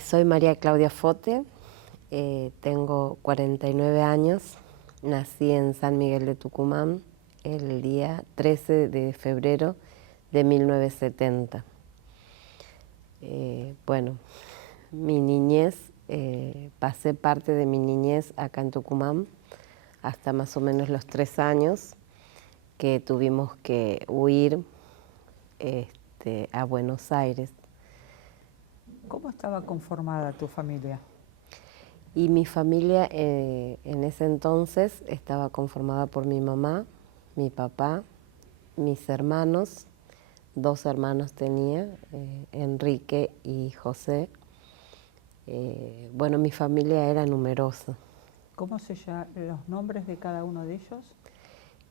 Soy María Claudia Fote, tengo 49 años, nací en San Miguel de Tucumán el día 13 de febrero de 1970. Bueno, mi niñez, pasé parte de mi niñez acá en Tucumán hasta más o menos los 3 años que tuvimos que huir a Buenos Aires. ¿Cómo estaba conformada tu familia? Y mi familia en ese entonces estaba conformada por mi mamá, mi papá, mis hermanos, 2 hermanos tenía, Enrique y José. Bueno, mi familia era numerosa. ¿Cómo se llaman los nombres de cada uno de ellos?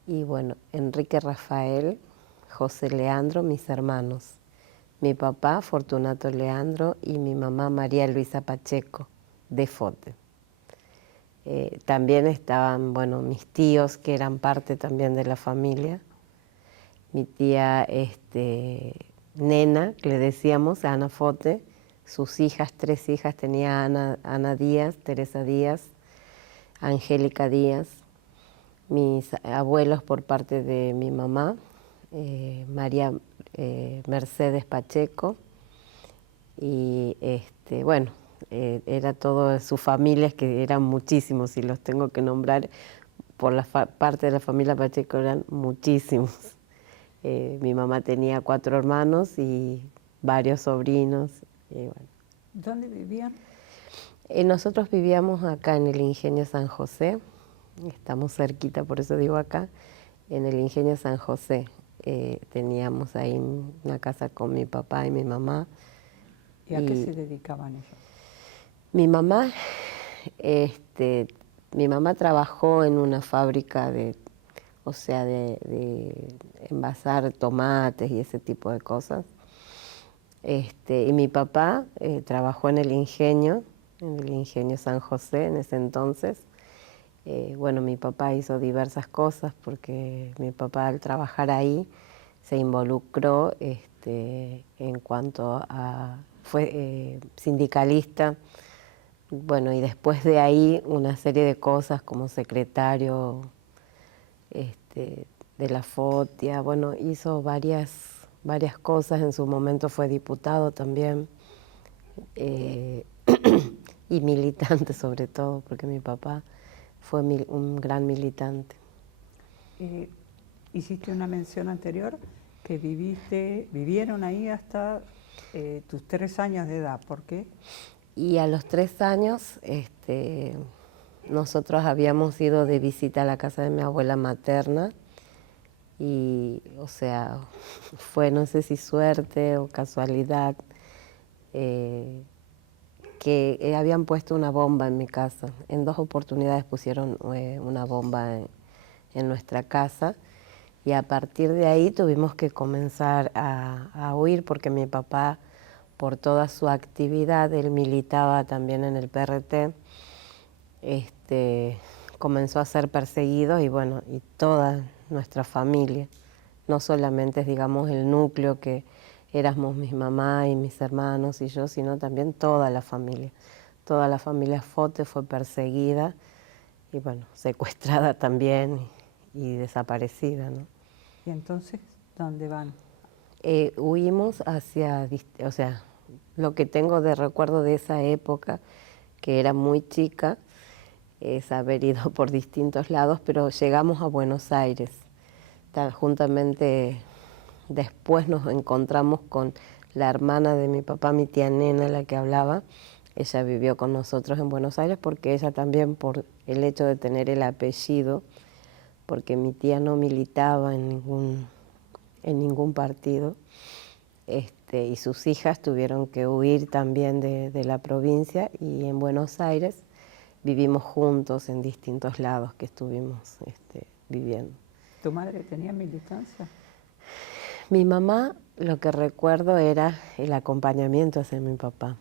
Y bueno, Enrique Rafael, José Leandro, mis hermanos. Mi papá, Fortunato Leandro, y mi mamá, María Luisa Pacheco, de Fote. También estaban, bueno, mis tíos, que eran parte también de la familia. Mi tía Nena, que le decíamos, Ana Fote, sus hijas, 3 hijas, tenía Ana Díaz, Teresa Díaz, Angélica Díaz, mis abuelos por parte de mi mamá, María Mercedes Pacheco, y bueno, era todo sus familias, que eran muchísimos, y los tengo que nombrar por la parte de la familia Pacheco, eran muchísimos. Mi mamá tenía 4 hermanos y varios sobrinos. Y bueno. ¿Dónde vivían? Nosotros vivíamos acá en el Ingenio San José, estamos cerquita, por eso digo acá, en el Ingenio San José. Teníamos ahí una casa con mi papá y mi mamá. ¿Y a qué se dedicaban ellos? Mi mamá, mi mamá trabajó en una fábrica o sea, de envasar tomates y ese tipo de cosas. Y mi papá trabajó en el ingenio San José en ese entonces. Bueno, mi papá hizo diversas cosas porque mi papá al trabajar ahí se involucró en cuanto a, fue sindicalista. Bueno, y después de ahí una serie de cosas como secretario de la FOTIA, bueno, hizo varias cosas, en su momento fue diputado también, eh, y militante sobre todo, porque mi papá fue un gran militante. Hiciste una mención anterior que vivieron ahí hasta tus 3 años de edad. ¿Por qué? Y a los 3 años, nosotros habíamos ido de visita a la casa de mi abuela materna y, o sea, fue no sé si suerte o casualidad, que habían puesto una bomba en mi casa. En 2 oportunidades pusieron una bomba en nuestra casa y a partir de ahí tuvimos que comenzar a huir porque mi papá, por toda su actividad, él militaba también en el PRT, comenzó a ser perseguido y bueno, y toda nuestra familia, no solamente es, digamos, el núcleo que éramos mi mamá y mis hermanos y yo, sino también toda la familia. Toda la familia Fote fue perseguida y bueno, secuestrada también y desaparecida, ¿no? ¿Y entonces dónde van? Huimos o sea, lo que tengo de recuerdo de esa época, que era muy chica, es haber ido por distintos lados, pero llegamos a Buenos Aires. Juntamente después nos encontramos con la hermana de mi papá, mi tía Nena, la que hablaba. Ella vivió con nosotros en Buenos Aires porque ella también, por el hecho de tener el apellido, porque mi tía no militaba en ningún partido, y sus hijas tuvieron que huir también de la provincia, y en Buenos Aires vivimos juntos en distintos lados que estuvimos viviendo. ¿Tu madre tenía militancia? Mi mamá, lo que recuerdo era el acompañamiento hacia mi papá.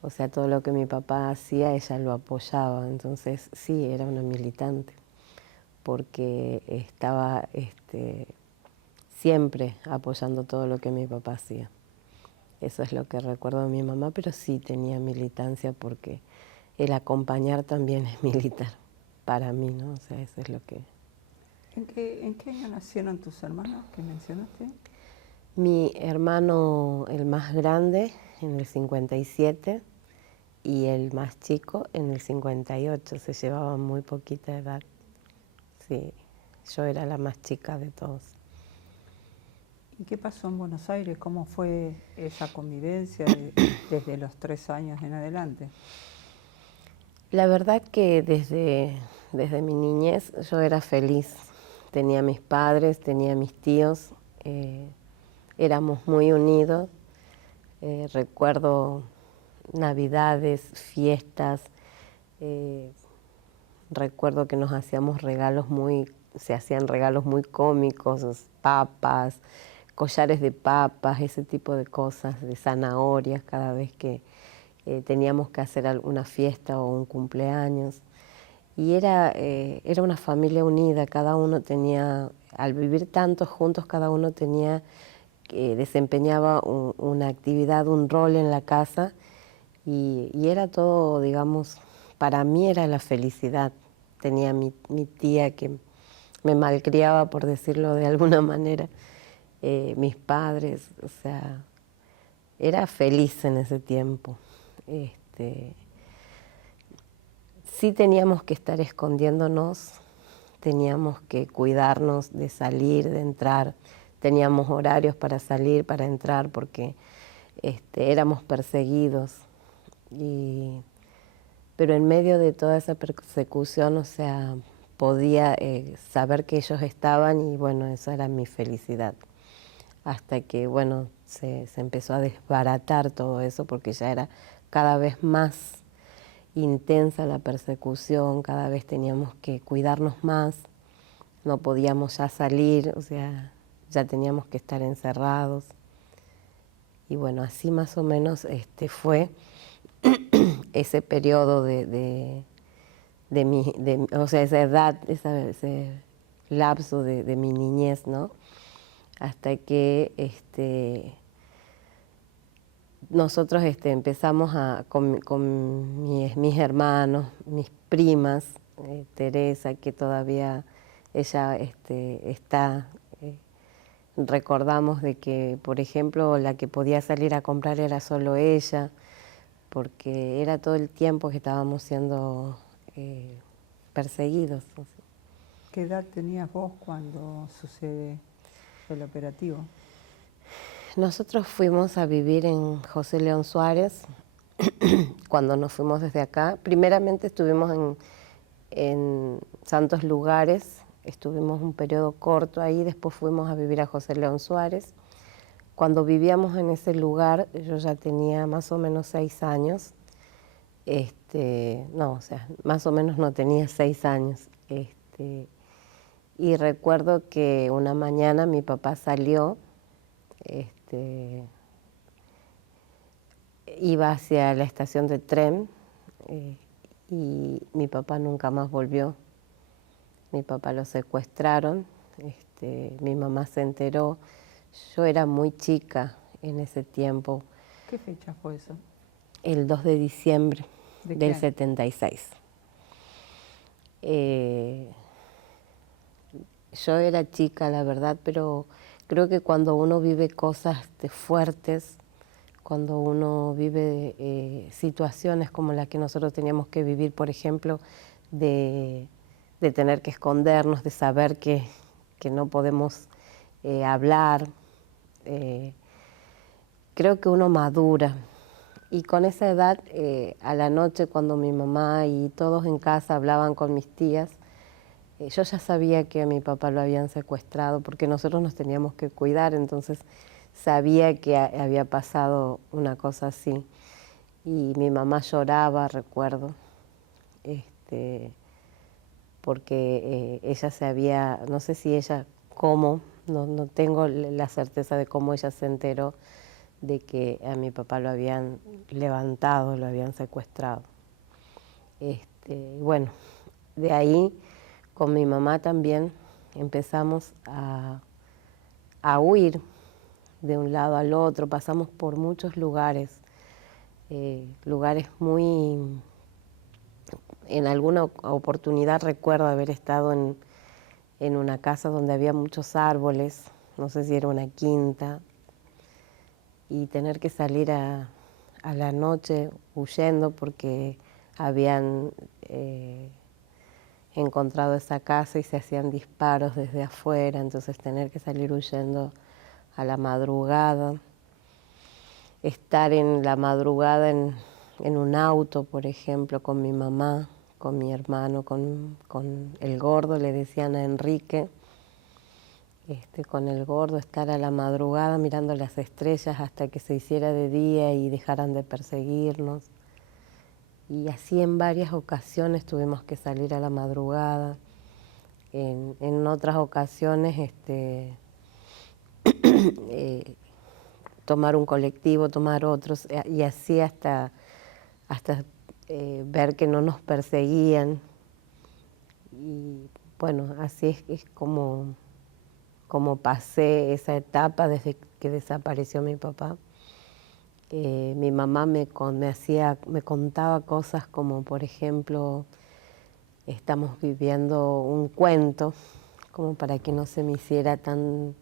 O sea, todo lo que mi papá hacía, ella lo apoyaba. Entonces, sí, era una militante, porque estaba siempre apoyando todo lo que mi papá hacía. Eso es lo que recuerdo de mi mamá, pero sí tenía militancia porque el acompañar también es militar para mí, ¿no? O sea, eso es lo que... En qué año nacieron tus hermanos que mencionaste? Mi hermano, el más grande, en el 57 y el más chico en el 58. Se llevaban muy poquita edad. Sí, yo era la más chica de todos. ¿Y qué pasó en Buenos Aires? ¿Cómo fue esa convivencia desde los 3 años en adelante? La verdad que desde mi niñez yo era feliz. Tenía mis padres, tenía mis tíos, éramos muy unidos. Recuerdo navidades, fiestas, recuerdo que nos hacíamos se hacían regalos muy cómicos, papas, collares de papas, ese tipo de cosas, de zanahorias, cada vez que teníamos que hacer alguna fiesta o un cumpleaños. Y era una familia unida, cada uno tenía, al vivir tantos juntos, cada uno tenía, desempeñaba una actividad, un rol en la casa, y era todo, digamos, para mí era la felicidad. Tenía mi tía que me malcriaba, por decirlo de alguna manera, mis padres, o sea, era feliz en ese tiempo. Sí teníamos que estar escondiéndonos, teníamos que cuidarnos de salir, de entrar, teníamos horarios para salir, para entrar, porque éramos perseguidos. Pero en medio de toda esa persecución, o sea, podía saber que ellos estaban y bueno, eso era mi felicidad. Hasta que, bueno, se empezó a desbaratar todo eso porque ya era cada vez más intensa la persecución, cada vez teníamos que cuidarnos más, no podíamos ya salir, o sea, ya teníamos que estar encerrados. Y bueno, así más o menos fue ese periodo o sea, esa edad, ese lapso de mi niñez, ¿no? Hasta que nosotros empezamos con mis hermanos, mis primas, Teresa, que todavía ella está, recordamos de que, por ejemplo, la que podía salir a comprar era solo ella, porque era todo el tiempo que estábamos siendo perseguidos. ¿Qué edad tenías vos cuando sucede el operativo? Nosotros fuimos a vivir en José León Suárez cuando nos fuimos desde acá. Primeramente estuvimos en Santos Lugares, estuvimos un periodo corto ahí, después fuimos a vivir a José León Suárez. Cuando vivíamos en ese lugar, yo ya tenía más o menos 6 años. No, o sea, más o menos no tenía 6 años. Y recuerdo que una mañana mi papá salió, iba hacia la estación de tren y mi papá nunca más volvió. Mi papá lo secuestraron, mi mamá se enteró. Yo era muy chica en ese tiempo. ¿Qué fecha fue eso? El 2 de diciembre del año? 76. Yo era chica, la verdad, pero creo que cuando uno vive cosas fuertes, cuando uno vive situaciones como las que nosotros teníamos que vivir, por ejemplo, de tener que escondernos, de saber que no podemos hablar, creo que uno madura. Y con esa edad, a la noche, cuando mi mamá y todos en casa hablaban con mis tías, yo ya sabía que a mi papá lo habían secuestrado porque nosotros nos teníamos que cuidar, entonces sabía que había pasado una cosa así. Y mi mamá lloraba, recuerdo, porque ella se había, no sé si ella, cómo, no tengo la certeza de cómo ella se enteró de que a mi papá lo habían levantado, lo habían secuestrado. Bueno, de ahí con mi mamá también empezamos a huir de un lado al otro, pasamos por muchos lugares, lugares muy... En alguna oportunidad recuerdo haber estado en una casa donde había muchos árboles, no sé si era una quinta, y tener que salir a la noche huyendo porque habían encontrado esa casa y se hacían disparos desde afuera, entonces tener que salir huyendo a la madrugada, estar en la madrugada en un auto, por ejemplo, con mi mamá, con mi hermano, con el gordo, le decían a Enrique, con el gordo, estar a la madrugada mirando las estrellas hasta que se hiciera de día y dejaran de perseguirnos. Y así en varias ocasiones tuvimos que salir a la madrugada. En otras ocasiones tomar un colectivo, tomar otros, y así hasta ver que no nos perseguían. Y bueno, así es como pasé esa etapa desde que desapareció mi papá. Mi mamá me contaba cosas como, por ejemplo, estamos viviendo un cuento, como para que no se me hiciera tan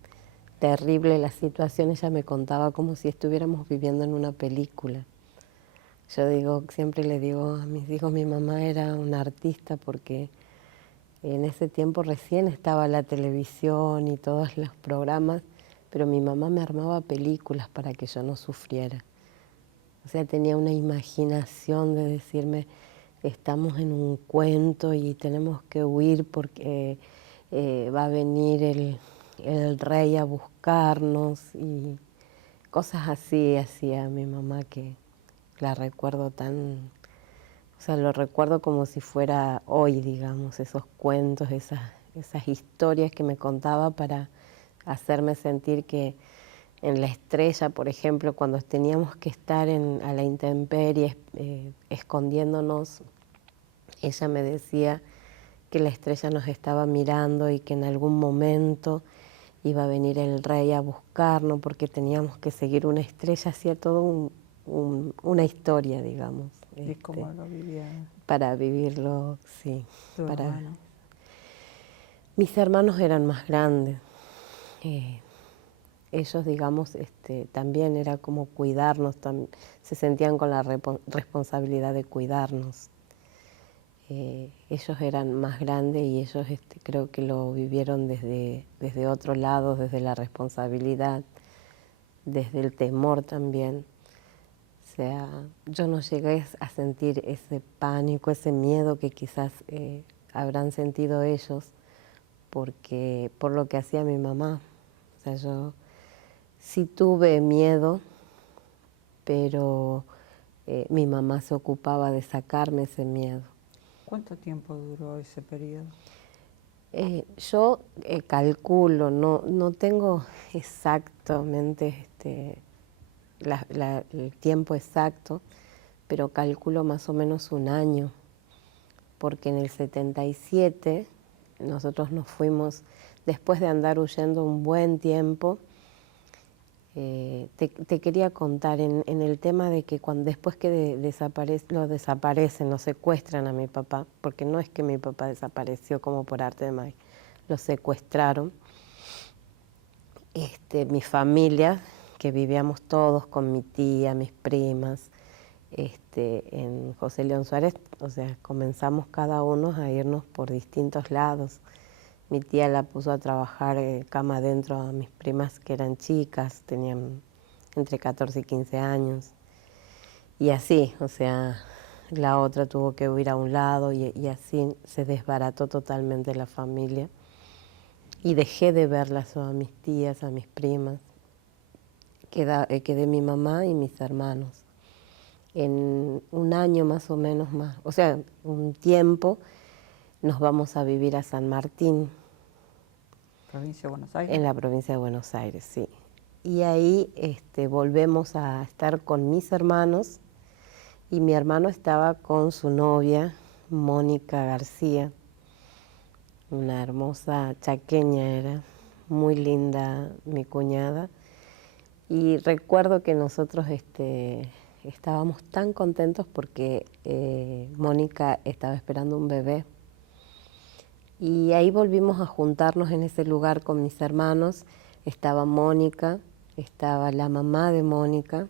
terrible la situación. Ella me contaba como si estuviéramos viviendo en una película. Yo siempre le digo a mis hijos, mi mamá era una artista porque en ese tiempo recién estaba la televisión y todos los programas, pero mi mamá me armaba películas para que yo no sufriera. O sea, tenía una imaginación de decirme, estamos en un cuento y tenemos que huir porque va a venir el rey a buscarnos, y cosas así hacía mi mamá que la recuerdo o sea, lo recuerdo como si fuera hoy, digamos, esos cuentos, esas historias que me contaba para hacerme sentir que en la estrella, por ejemplo, cuando teníamos que estar a la intemperie, escondiéndonos, ella me decía que la estrella nos estaba mirando y que en algún momento iba a venir el rey a buscarnos porque teníamos que seguir una estrella, hacía todo una historia, digamos. ¿Y cómo lo vivía Para vivirlo, sí. tu hermano? Mis hermanos eran más grandes. Ellos, digamos, también era como cuidarnos, se sentían con la responsabilidad de cuidarnos. Ellos eran más grandes y ellos creo que lo vivieron desde otro lado, desde la responsabilidad, desde el temor también. O sea, yo no llegué a sentir ese pánico, ese miedo que quizás habrán sentido ellos por lo que hacía mi mamá. O sea, yo sí tuve miedo, pero mi mamá se ocupaba de sacarme ese miedo. ¿Cuánto tiempo duró ese periodo? Yo calculo, no tengo exactamente el tiempo exacto, pero calculo más o menos un año, porque en el 77 nosotros nos fuimos, después de andar huyendo un buen tiempo. Te quería contar en el tema de que después que lo desaparecen, lo secuestran a mi papá, porque no es que mi papá desapareció como por arte de magia, lo secuestraron. Mi familia, que vivíamos todos con mi tía, mis primas, en José León Suárez, o sea, comenzamos cada uno a irnos por distintos lados. Mi tía la puso a trabajar cama adentro a mis primas que eran chicas, tenían entre 14 y 15 años. Y así, o sea, la otra tuvo que huir a un lado y así se desbarató totalmente la familia. Y dejé de verlas a mis tías, a mis primas. Quedé mi mamá y mis hermanos. En un año más o menos más, o sea, un tiempo, nos vamos a vivir a San Martín. ¿Provincia de Buenos Aires? En la provincia de Buenos Aires, sí. Y ahí volvemos a estar con mis hermanos, y mi hermano estaba con su novia, Mónica García, una hermosa chaqueña era, muy linda mi cuñada. Y recuerdo que nosotros estábamos tan contentos porque Mónica estaba esperando un bebé. Y ahí volvimos a juntarnos en ese lugar con mis hermanos. Estaba Mónica, estaba la mamá de Mónica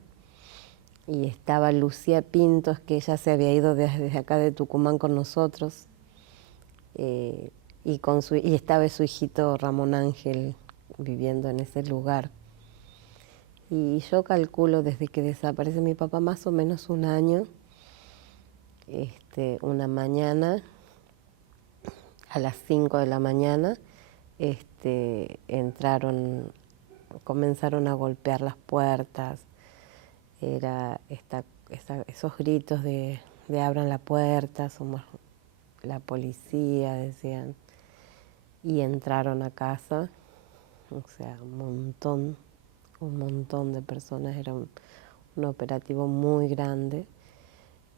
y estaba Lucía Pintos, que ella se había ido desde acá de Tucumán con nosotros. Y estaba su hijito Ramón Ángel viviendo en ese lugar. Y yo calculo desde que desaparece mi papá más o menos un año, una mañana, a las 5 de la mañana, comenzaron a golpear las puertas. Era esos gritos de abran la puerta, somos la policía, decían. Y entraron a casa, o sea, un montón de personas, era un operativo muy grande.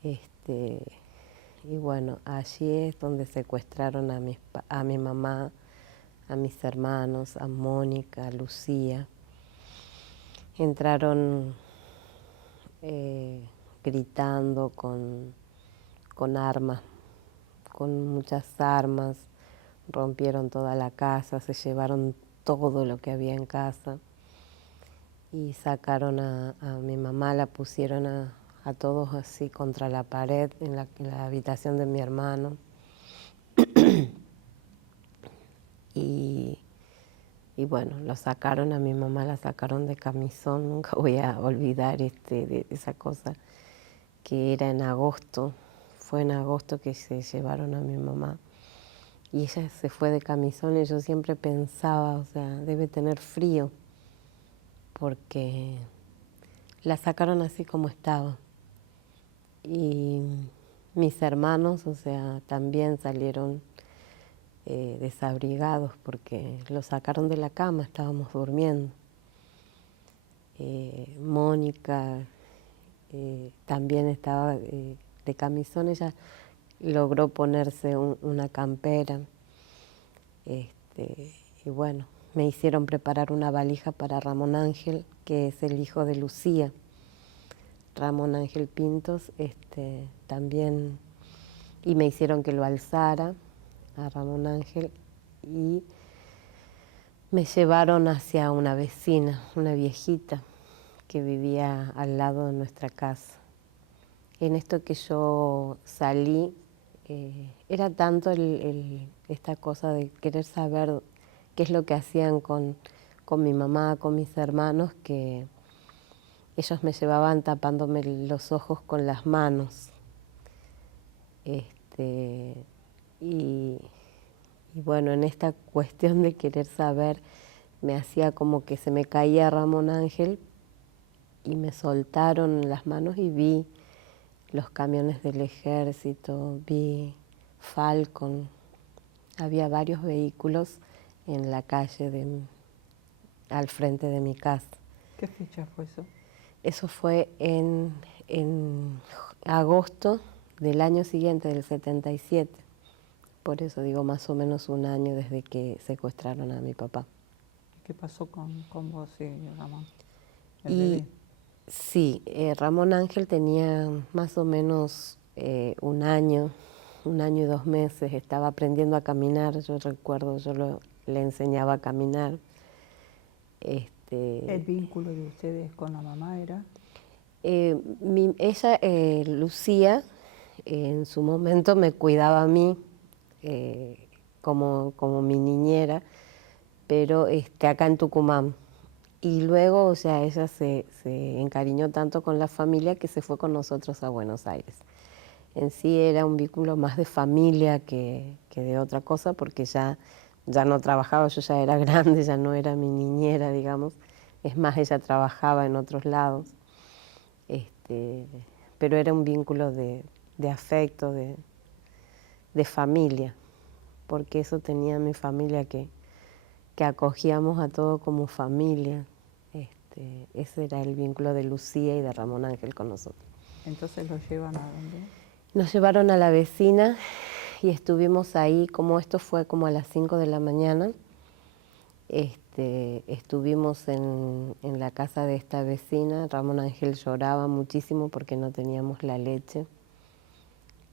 Y bueno, allí es donde secuestraron a mi mamá, a mis hermanos, a Mónica, a Lucía. Entraron gritando con armas, con muchas armas, rompieron toda la casa, se llevaron todo lo que había en casa y sacaron a mi mamá, la pusieron a todos así contra la pared en la habitación de mi hermano. Y bueno, lo sacaron a mi mamá, la sacaron de camisón, nunca voy a olvidar de esa cosa que era en agosto, fue en agosto que se llevaron a mi mamá. Y ella se fue de camisón y yo siempre pensaba, o sea, debe tener frío, porque la sacaron así como estaba. Y mis hermanos, o sea, también salieron desabrigados porque lo sacaron de la cama, estábamos durmiendo. Mónica también estaba de camisón, ella logró ponerse una campera. Y bueno, me hicieron preparar una valija para Ramón Ángel, que es el hijo de Lucía. Ramón Ángel Pintos, también, y me hicieron que lo alzara a Ramón Ángel y me llevaron hacia una vecina, una viejita que vivía al lado de nuestra casa. En esto que yo salí, era tanto esta cosa de querer saber qué es lo que hacían con mi mamá, con mis hermanos, que ellos me llevaban tapándome los ojos con las manos. Y bueno, en esta cuestión de querer saber, me hacía como que se me caía Ramón Ángel y me soltaron las manos y vi los camiones del ejército, vi Falcon, había varios vehículos en la calle al frente de mi casa. ¿Qué fecha fue eso? Eso fue en agosto del año siguiente, del 77. Por eso digo más o menos un año desde que secuestraron a mi papá. ¿Qué pasó con vos y Ramón? Sí, Ramón Ángel tenía más o menos un año y 2 meses, estaba aprendiendo a caminar, yo recuerdo, le enseñaba a caminar. ¿El vínculo de ustedes con la mamá era? Ella, Lucía, en su momento me cuidaba a mí como mi niñera, pero acá en Tucumán. Y luego, o sea, ella se encariñó tanto con la familia que se fue con nosotros a Buenos Aires. En sí era un vínculo más de familia que de otra cosa, porque ya no trabajaba, yo ya era grande, ya no era mi niñera, digamos. Es más, ella trabajaba en otros lados. Pero era un vínculo de afecto, de familia, porque eso tenía mi familia que acogíamos a todo como familia. Ese era el vínculo de Lucía y de Ramón Ángel con nosotros. ¿Entonces los llevan a dónde? Nos llevaron a la vecina y estuvimos ahí, como esto fue como a las 5 de la mañana. Estuvimos en la casa de esta vecina. Ramón Ángel lloraba muchísimo porque no teníamos la leche.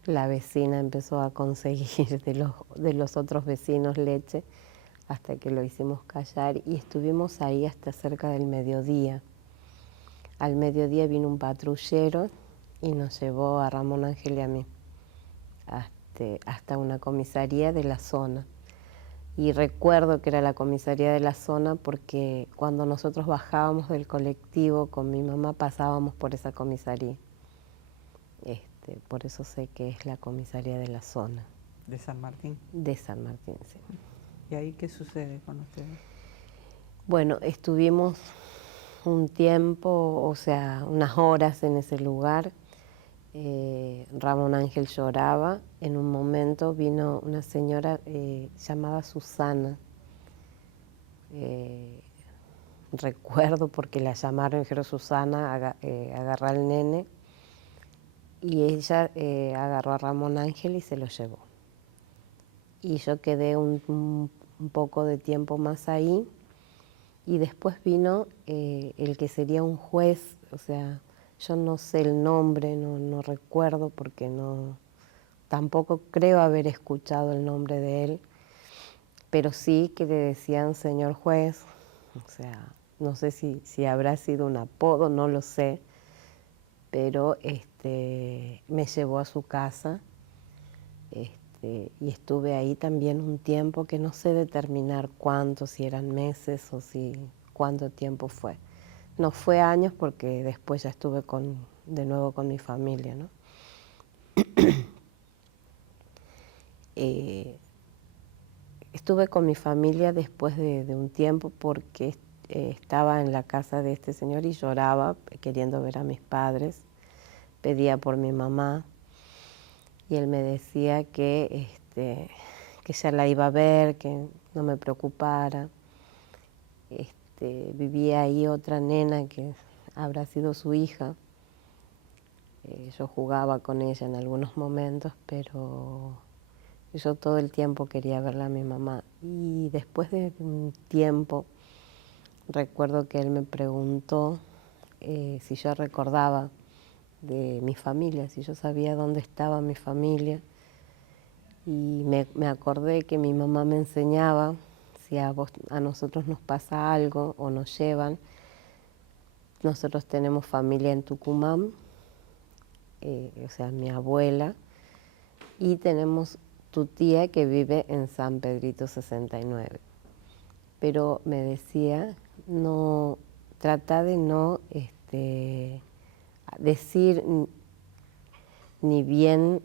La vecina empezó a conseguir de los otros vecinos leche hasta que lo hicimos callar y estuvimos ahí hasta cerca del mediodía. Al mediodía vino un patrullero y nos llevó a Ramón Ángel y a mí hasta una comisaría de la zona. Y recuerdo que era la comisaría de la zona porque cuando nosotros bajábamos del colectivo con mi mamá pasábamos por esa comisaría. Por eso sé que es la comisaría de la zona. ¿De San Martín? De San Martín, sí. ¿Y ahí qué sucede con ustedes? Bueno, estuvimos un tiempo, o sea, unas horas en ese lugar. Ramón Ángel lloraba. En un momento vino una señora llamada Susana. Recuerdo porque la llamaron y dijeron: Susana, agarra al nene. Y ella agarró a Ramón Ángel y se lo llevó. Y yo quedé un poco de tiempo más ahí. Y después vino el que sería un juez, o sea, yo no sé el nombre, no recuerdo porque tampoco creo haber escuchado el nombre de él, pero sí que le decían señor juez, o sea, no sé si habrá sido un apodo, no lo sé, pero me llevó a su casa y estuve ahí también un tiempo que no sé determinar cuánto, si eran meses o cuánto tiempo fue. No fue años porque después ya estuve de nuevo con mi familia, ¿no? Estuve con mi familia después de un tiempo porque estaba en la casa de este señor y lloraba queriendo ver a mis padres, pedía por mi mamá y él me decía que ya la iba a ver, que no me preocupara. Vivía ahí otra nena que habrá sido su hija. Yo jugaba con ella en algunos momentos, pero yo todo el tiempo quería verla a mi mamá. Y después de un tiempo, recuerdo que él me preguntó si yo recordaba de mi familia, si yo sabía dónde estaba mi familia. Y me acordé que mi mamá me enseñaba, si a nosotros nos pasa algo o nos llevan, nosotros tenemos familia en Tucumán, o sea, mi abuela, y tenemos tu tía que vive en San Pedrito 69. Pero me decía, no, trata de no decir ni bien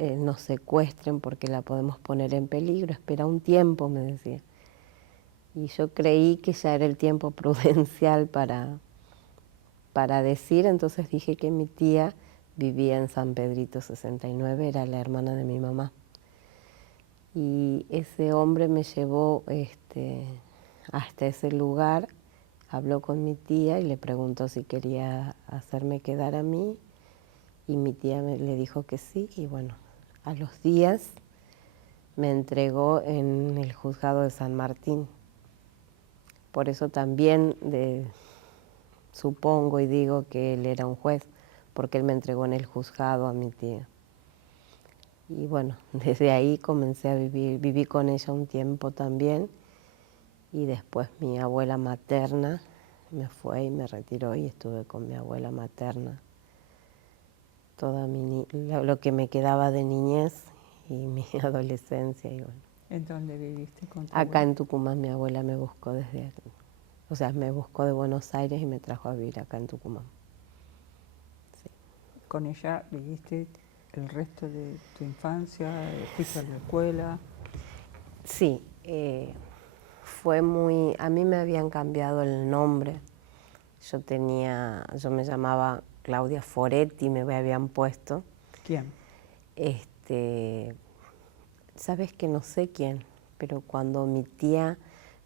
nos secuestren porque la podemos poner en peligro, espera un tiempo, me decía. Y yo creí que ya era el tiempo prudencial para decir, entonces dije que mi tía vivía en San Pedrito 69, era la hermana de mi mamá. Y ese hombre me llevó hasta ese lugar, habló con mi tía y le preguntó si quería hacerme quedar a mí, y mi tía le dijo que sí, y bueno, a los días me entregó en el juzgado de San Martín. Por eso también supongo y digo que él era un juez, porque él me entregó en el juzgado a mi tía. Y bueno, desde ahí comencé a viví con ella un tiempo también, y después mi abuela materna me fue y me retiró y estuve con mi abuela materna toda lo que me quedaba de niñez y mi adolescencia. Y bueno. ¿En dónde viviste con tu Acá abuela? en Tucumán mi abuela me buscó desde aquí. O sea, me buscó de Buenos Aires y me trajo a vivir acá en Tucumán. Sí. ¿Con ella viviste el resto de tu infancia? ¿Fuiste a la escuela? Sí, fue muy... A mí me habían cambiado el nombre. Yo me llamaba Claudia Foretti, me habían puesto. ¿Quién? Sabes que no sé quién, pero cuando mi tía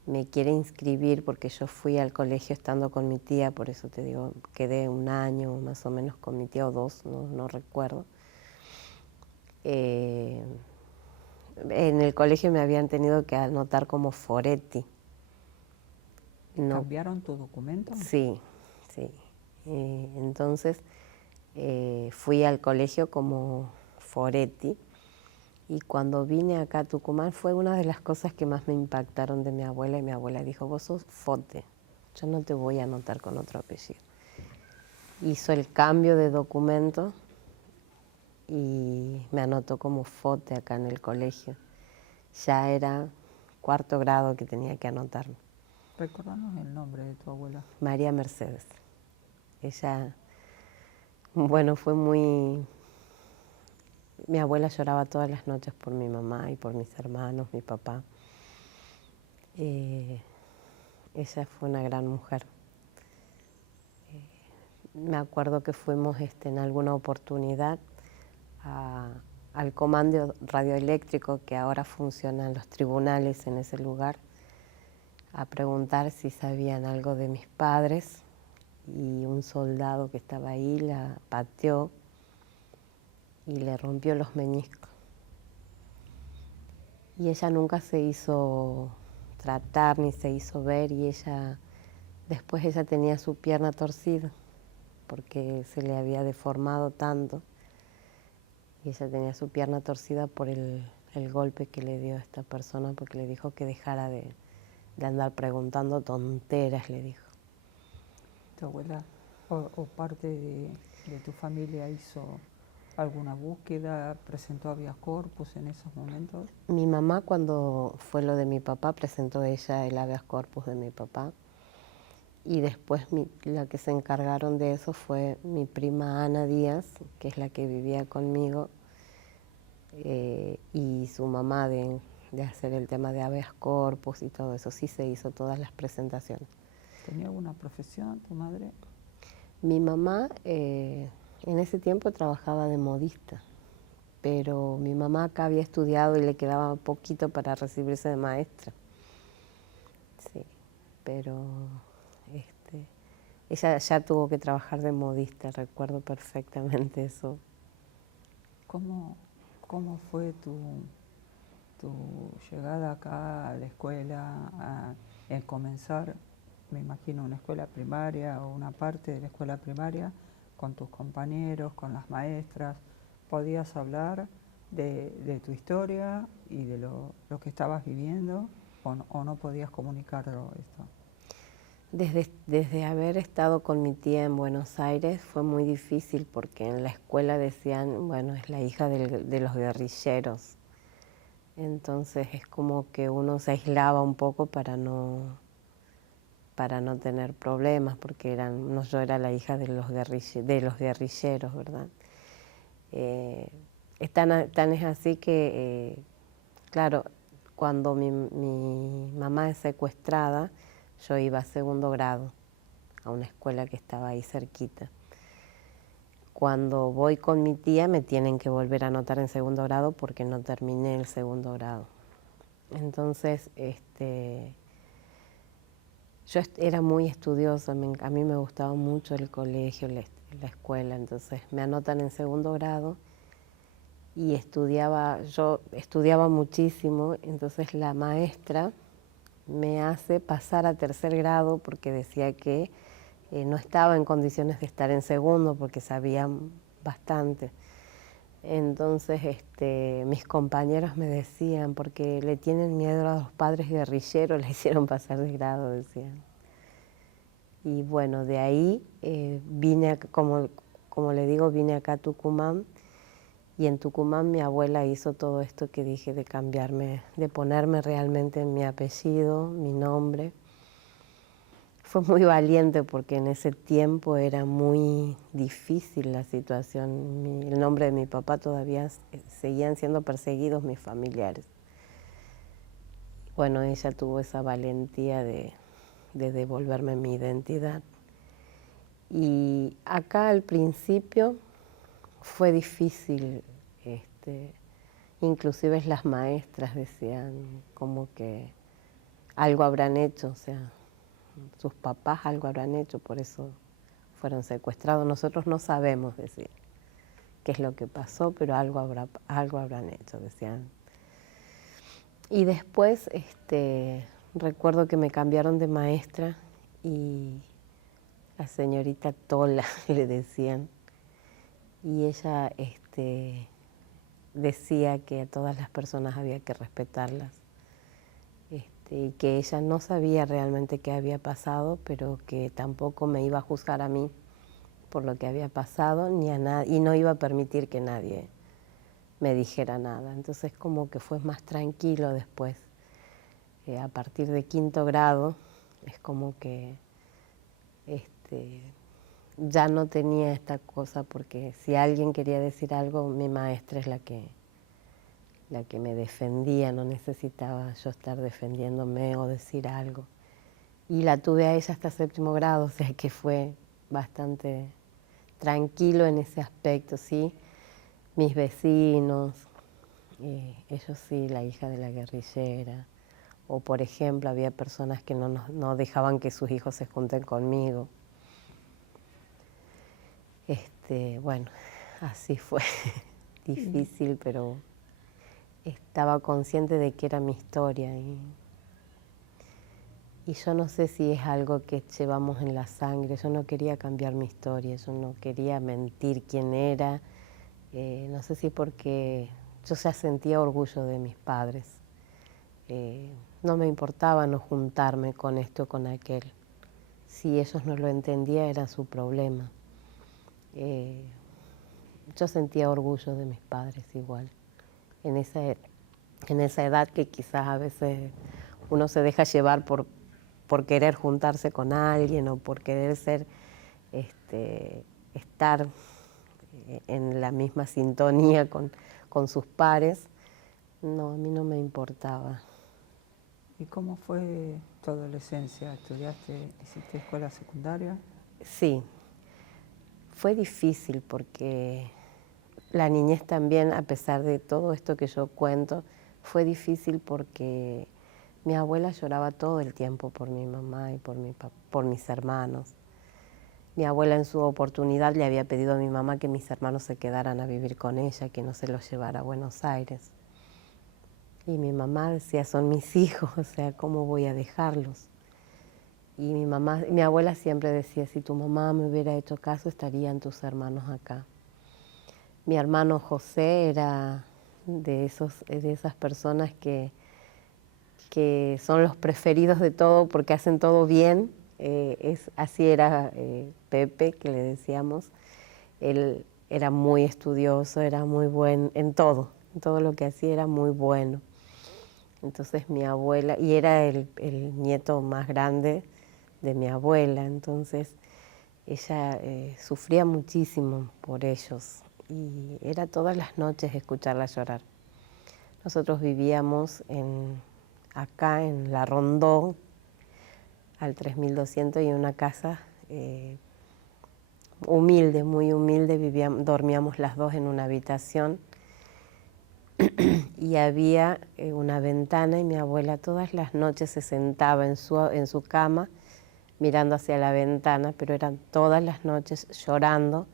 me quiere inscribir, porque yo fui al colegio estando con mi tía, por eso te digo, quedé un año más o menos con mi tía o dos, no recuerdo. En el colegio me habían tenido que anotar como Foretti. No. ¿Cambiaron tu documento? Sí, sí. Entonces fui al colegio como Foretti y cuando vine acá a Tucumán fue una de las cosas que más me impactaron de mi abuela y mi abuela dijo, vos sos Fote, yo no te voy a anotar con otro apellido. Hizo el cambio de documento y me anotó como Fote acá en el colegio. Ya era 4º grado que tenía que anotarme. Recordanos el nombre de tu abuela. María Mercedes. Ella, bueno, fue muy... Mi abuela lloraba todas las noches por mi mamá y por mis hermanos, mi papá. Ella fue una gran mujer. Me acuerdo que fuimos en alguna oportunidad al comando radioeléctrico que ahora funciona en los tribunales en ese lugar, a preguntar si sabían algo de mis padres y un soldado que estaba ahí la pateó y le rompió los meniscos. Y ella nunca se hizo tratar ni se hizo ver y después ella tenía su pierna torcida porque se le había deformado tanto y ella tenía su pierna torcida por el golpe que le dio a esta persona porque le dijo que dejara de andar preguntando tonteras, le dijo. ¿Tu abuela o parte de tu familia hizo alguna búsqueda, presentó habeas corpus en esos momentos? Mi mamá, cuando fue lo de mi papá, presentó ella el habeas corpus de mi papá. Y después la que se encargaron de eso fue mi prima Ana Díaz, que es la que vivía conmigo, y su mamá de hacer el tema de habeas corpus y todo eso. Sí se hizo todas las presentaciones. ¿Tenía alguna profesión tu madre? Mi mamá en ese tiempo trabajaba de modista, pero mi mamá acá había estudiado y le quedaba poquito para recibirse de maestra. Sí, pero ella ya tuvo que trabajar de modista, recuerdo perfectamente eso. ¿Cómo fue tu llegada acá a la escuela, en comenzar, me imagino, una escuela primaria o una parte de la escuela primaria, con tus compañeros, con las maestras? ¿Podías hablar de tu historia y de lo que estabas viviendo o no podías comunicarlo esto? Desde haber estado con mi tía en Buenos Aires fue muy difícil porque en la escuela decían, bueno, es la hija de los guerrilleros. Entonces es como que uno se aislaba un poco para no tener problemas, porque yo era la hija de los guerrilleros, ¿verdad? Tan es así que, claro, cuando mi mamá es secuestrada, yo iba a 2º grado, a una escuela que estaba ahí cerquita. Cuando voy con mi tía me tienen que volver a anotar en 2º grado porque no terminé el 2º grado. Entonces, yo era muy estudiosa, a mí me gustaba mucho el colegio, la escuela, entonces me anotan en 2º grado y yo estudiaba muchísimo, entonces la maestra me hace pasar a 3er grado porque decía que no estaba en condiciones de estar en 2º porque sabía bastante. Entonces mis compañeros me decían, porque le tienen miedo a los padres guerrilleros, le hicieron pasar de grado, decían. Y bueno, de ahí vine, como le digo, vine acá a Tucumán, y en Tucumán mi abuela hizo todo esto que dije de cambiarme, de ponerme realmente mi apellido, mi nombre. Fue muy valiente porque en ese tiempo era muy difícil la situación. El nombre de mi papá todavía seguían siendo perseguidos mis familiares. Bueno, ella tuvo esa valentía de devolverme mi identidad. Y acá al principio fue difícil, inclusive las maestras decían como que algo habrán hecho, o sea, sus papás algo habrán hecho, por eso fueron secuestrados. Nosotros no sabemos decir qué es lo que pasó, pero algo habrán hecho, decían. Y después recuerdo que me cambiaron de maestra y la señorita Tola le decían, y ella decía que a todas las personas había que respetarlas, y que ella no sabía realmente qué había pasado, pero que tampoco me iba a juzgar a mí por lo que había pasado, ni a nadie, y no iba a permitir que nadie me dijera nada. Entonces como que fue más tranquilo después. A partir de 5.º grado es como que ya no tenía esta cosa, porque si alguien quería decir algo, mi maestra es la que me defendía, no necesitaba yo estar defendiéndome o decir algo. Y la tuve a ella hasta 7.º grado, o sea que fue bastante tranquilo en ese aspecto, ¿sí? Mis vecinos, ellos sí, la hija de la guerrillera, o por ejemplo había personas que no dejaban que sus hijos se junten conmigo. Bueno, así fue, difícil, pero estaba consciente de que era mi historia y yo no sé si es algo que llevamos en la sangre. Yo no quería cambiar mi historia, yo no quería mentir quién era, no sé si porque yo ya sentía orgullo de mis padres, no me importaba no juntarme con esto o con aquel. Si ellos no lo entendían era su problema. Yo sentía orgullo de mis padres igual, en esa edad que quizás a veces uno se deja llevar por querer juntarse con alguien o por querer estar en la misma sintonía con sus pares. No, a mí no me importaba. ¿Y cómo fue tu adolescencia? ¿Hiciste escuela secundaria? Sí, fue difícil porque la niñez también, a pesar de todo esto que yo cuento, fue difícil porque mi abuela lloraba todo el tiempo por mi mamá y por mis hermanos. Mi abuela en su oportunidad le había pedido a mi mamá que mis hermanos se quedaran a vivir con ella, que no se los llevara a Buenos Aires. Y mi mamá decía, son mis hijos, o sea, ¿cómo voy a dejarlos? Y mi abuela siempre decía, si tu mamá me hubiera hecho caso, estarían tus hermanos acá. Mi hermano José era de esas personas que son los preferidos de todo porque hacen todo bien. Así era Pepe, que le decíamos. Él era muy estudioso, era muy bueno en todo lo que hacía era muy bueno. Entonces mi abuela, y era el nieto más grande de mi abuela, entonces ella sufría muchísimo por ellos y era todas las noches escucharla llorar. Nosotros vivíamos acá en La Rondó, al 3200, y en una casa humilde, muy humilde, dormíamos las dos en una habitación y había una ventana y mi abuela todas las noches se sentaba en su cama mirando hacia la ventana, pero eran todas las noches llorando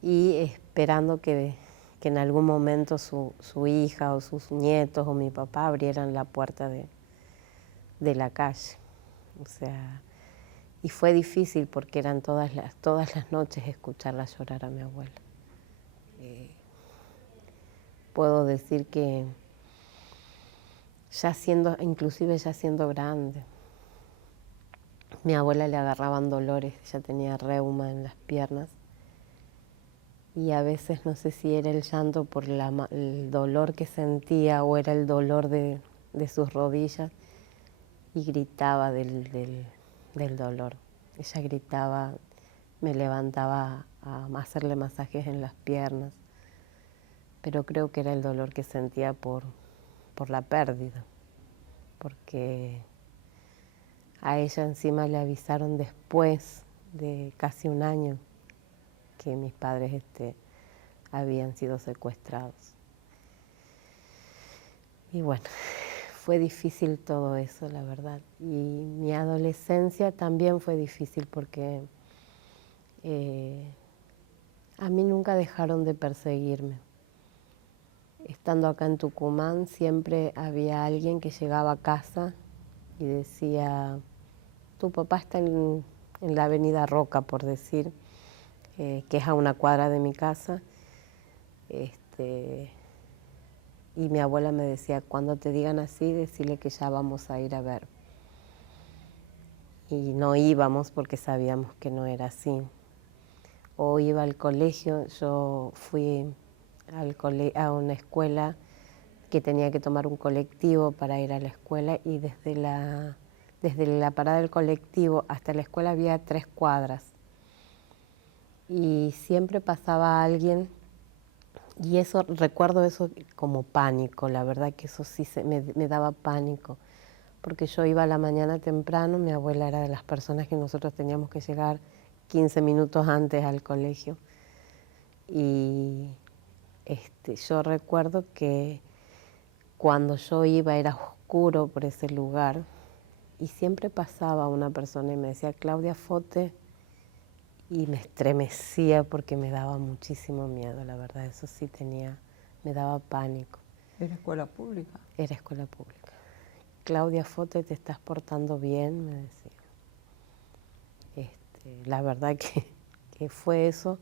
y esperando que en algún momento su hija o sus nietos o mi papá abrieran la puerta de la calle. O sea, y fue difícil porque eran todas las noches escucharla llorar a mi abuela. Puedo decir que inclusive ya siendo grande, mi abuela le agarraban dolores, ella tenía reuma en las piernas y a veces no sé si era el llanto por el dolor que sentía o era el dolor de sus rodillas y gritaba del dolor. Ella gritaba, me levantaba a hacerle masajes en las piernas, pero creo que era el dolor que sentía por la pérdida, porque a ella encima le avisaron después de casi un año que mis padres habían sido secuestrados. Y bueno, fue difícil todo eso, la verdad. Y mi adolescencia también fue difícil porque a mí nunca dejaron de perseguirme. Estando acá en Tucumán, siempre había alguien que llegaba a casa y decía, tu papá está en la avenida Roca, por decir, que es a una cuadra de mi casa. Y mi abuela me decía, cuando te digan así, decirle que ya vamos a ir a ver. Y no íbamos porque sabíamos que no era así. O iba al colegio, yo fui a una escuela que tenía que tomar un colectivo para ir a la escuela y desde la parada del colectivo hasta la escuela había 3 cuadras. Y siempre pasaba alguien y eso, recuerdo eso como pánico, la verdad que eso sí me daba pánico, porque yo iba a la mañana temprano, mi abuela era de las personas que nosotros teníamos que llegar 15 minutos antes al colegio. Y yo recuerdo que cuando yo iba era oscuro por ese lugar y siempre pasaba una persona y me decía, Claudia Fothe, y me estremecía porque me daba muchísimo miedo, la verdad, eso sí me daba pánico. ¿Era escuela pública? Era escuela pública. Claudia Fothe, te estás portando bien, me decía. La verdad que fue eso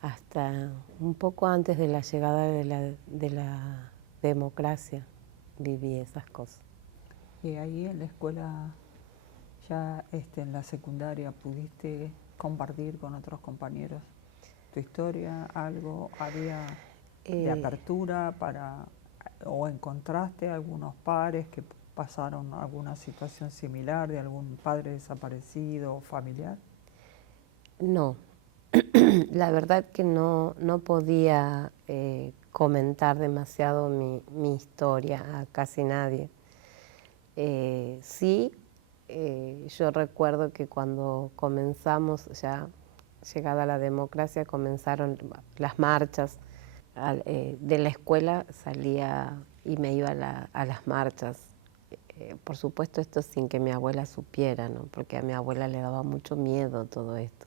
hasta un poco antes de la llegada de la democracia, viví esas cosas. Y ahí en la escuela, ya en la secundaria, ¿pudiste compartir con otros compañeros tu historia? ¿Algo había de apertura o encontraste algunos pares que pasaron alguna situación similar de algún padre desaparecido o familiar? No, la verdad que no podía comentar demasiado mi historia a casi nadie. Sí, yo recuerdo que cuando comenzamos, ya llegada la democracia, comenzaron las marchas. De la escuela salía y me iba a las marchas. Por supuesto esto sin que mi abuela supiera, ¿no? Porque a mi abuela le daba mucho miedo todo esto.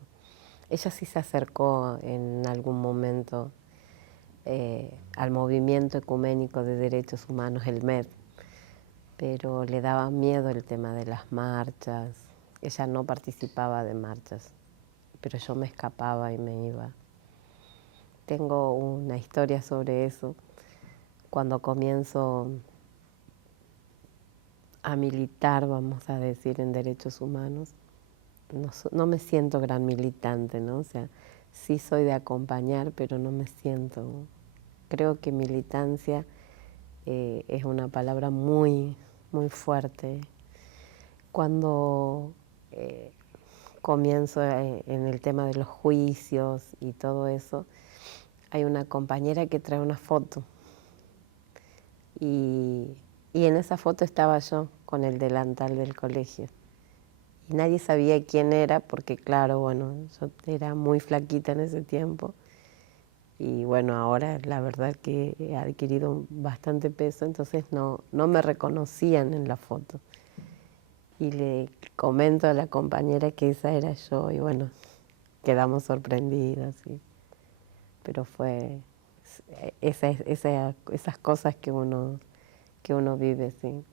Ella sí se acercó en algún momento al movimiento ecuménico de derechos humanos, el MED, pero le daba miedo el tema de las marchas. Ella no participaba de marchas, pero yo me escapaba y me iba. Tengo una historia sobre eso. Cuando comienzo a militar, vamos a decir, en derechos humanos, no me siento gran militante, ¿no? O sea, sí soy de acompañar, pero no me siento. Creo que militancia es una palabra muy, muy fuerte. Cuando comienzo en el tema de los juicios y todo eso, hay una compañera que trae una foto y en esa foto estaba yo con el delantal del colegio. Y nadie sabía quién era porque, claro, bueno, yo era muy flaquita en ese tiempo. Y bueno, ahora la verdad que he adquirido bastante peso, entonces no me reconocían en la foto. Y le comento a la compañera que esa era yo y bueno, quedamos sorprendidas. ¿Sí? Pero fue esas cosas que uno vive, ¿sí?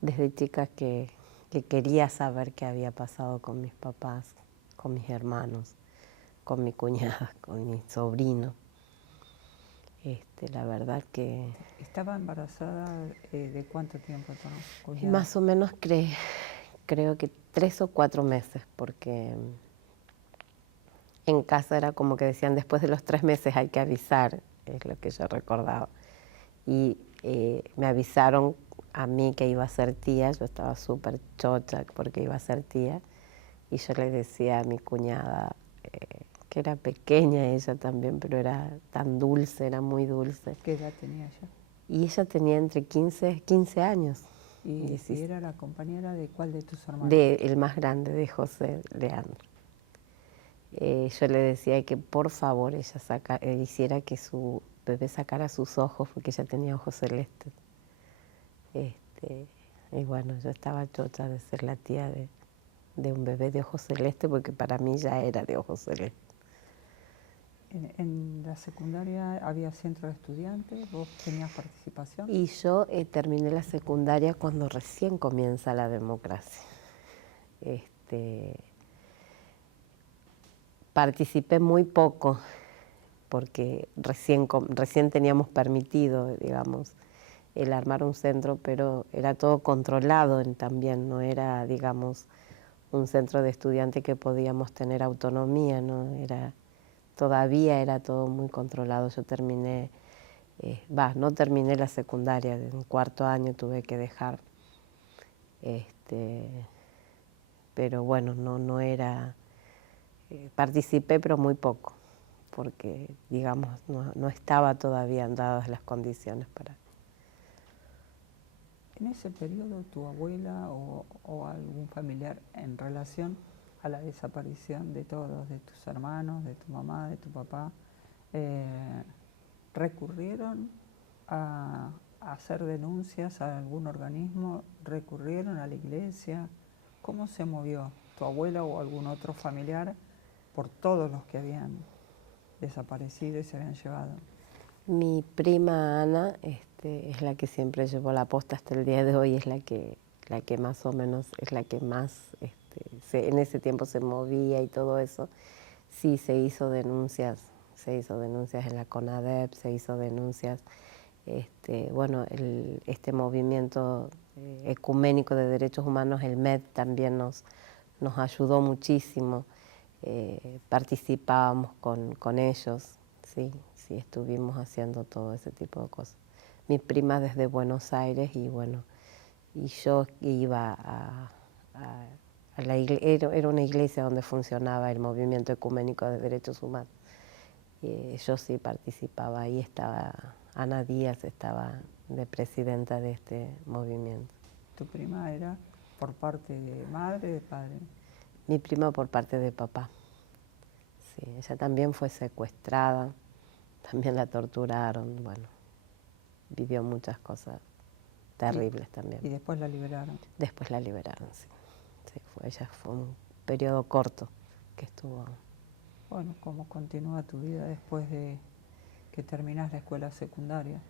Desde chica que quería saber qué había pasado con mis papás, con mis hermanos, con mi cuñada, con mi sobrino. La verdad que... ¿Estaba embarazada de cuánto tiempo tu cuñada? Más o menos creo que 3 o 4 meses, porque en casa era como que decían, después de los 3 meses hay que avisar, es lo que yo recordaba. Y me avisaron a mí que iba a ser tía, yo estaba súper chocha porque iba a ser tía, y yo le decía a mi cuñada, que era pequeña ella también, pero era tan dulce, era muy dulce. ¿Qué edad tenía ella? Y ella tenía entre 15 años. ¿Y era la compañera de cuál de tus hermanos? El más grande, de José Leandro. Yo le decía que por favor ella hiciera que su bebé sacara sus ojos, porque ella tenía ojos celestes. Y bueno, yo estaba chocha de ser la tía de un bebé de ojos celestes, porque para mí ya era de ojos celestes. ¿En la secundaria había centro de estudiantes? ¿Vos tenías participación? Y yo terminé la secundaria cuando recién comienza la democracia. Participé muy poco porque recién teníamos permitido, digamos, el armar un centro, pero era todo controlado también, no era, digamos, un centro de estudiantes que podíamos tener autonomía, ¿no? Todavía era todo muy controlado. Yo terminé, no terminé la secundaria, en cuarto año tuve que dejar, pero bueno, no era, participé pero muy poco, porque digamos no estaba todavía dadas las condiciones para... En ese periodo, tu abuela o algún familiar en relación a la desaparición de todos, de tus hermanos, de tu mamá, de tu papá, recurrieron a hacer denuncias a algún organismo, recurrieron a la iglesia. ¿Cómo se movió tu abuela o algún otro familiar por todos los que habían desaparecido y se habían llevado? Mi prima Ana es la que siempre llevó la posta hasta el día de hoy, es la que más o menos, es la que más en ese tiempo se movía y todo eso. Sí, se hizo denuncias en la CONADEP, se hizo denuncias, bueno, este movimiento ecuménico de derechos humanos, el MED, también nos ayudó muchísimo, participábamos con ellos, sí, estuvimos haciendo todo ese tipo de cosas. Mi prima desde Buenos Aires y bueno, y yo iba a la iglesia, era una iglesia donde funcionaba el movimiento ecuménico de derechos humanos. Yo sí participaba, ahí estaba Ana Díaz, estaba de presidenta de este movimiento. ¿Tu prima era por parte de madre, de padre? Mi prima por parte de papá. Sí, ella también fue secuestrada, también la torturaron, bueno, vivió muchas cosas terribles también. ¿Y después la liberaron? Después la liberaron, sí. Ella fue un periodo corto que estuvo. Bueno, ¿cómo continúa tu vida después de que terminas la escuela secundaria?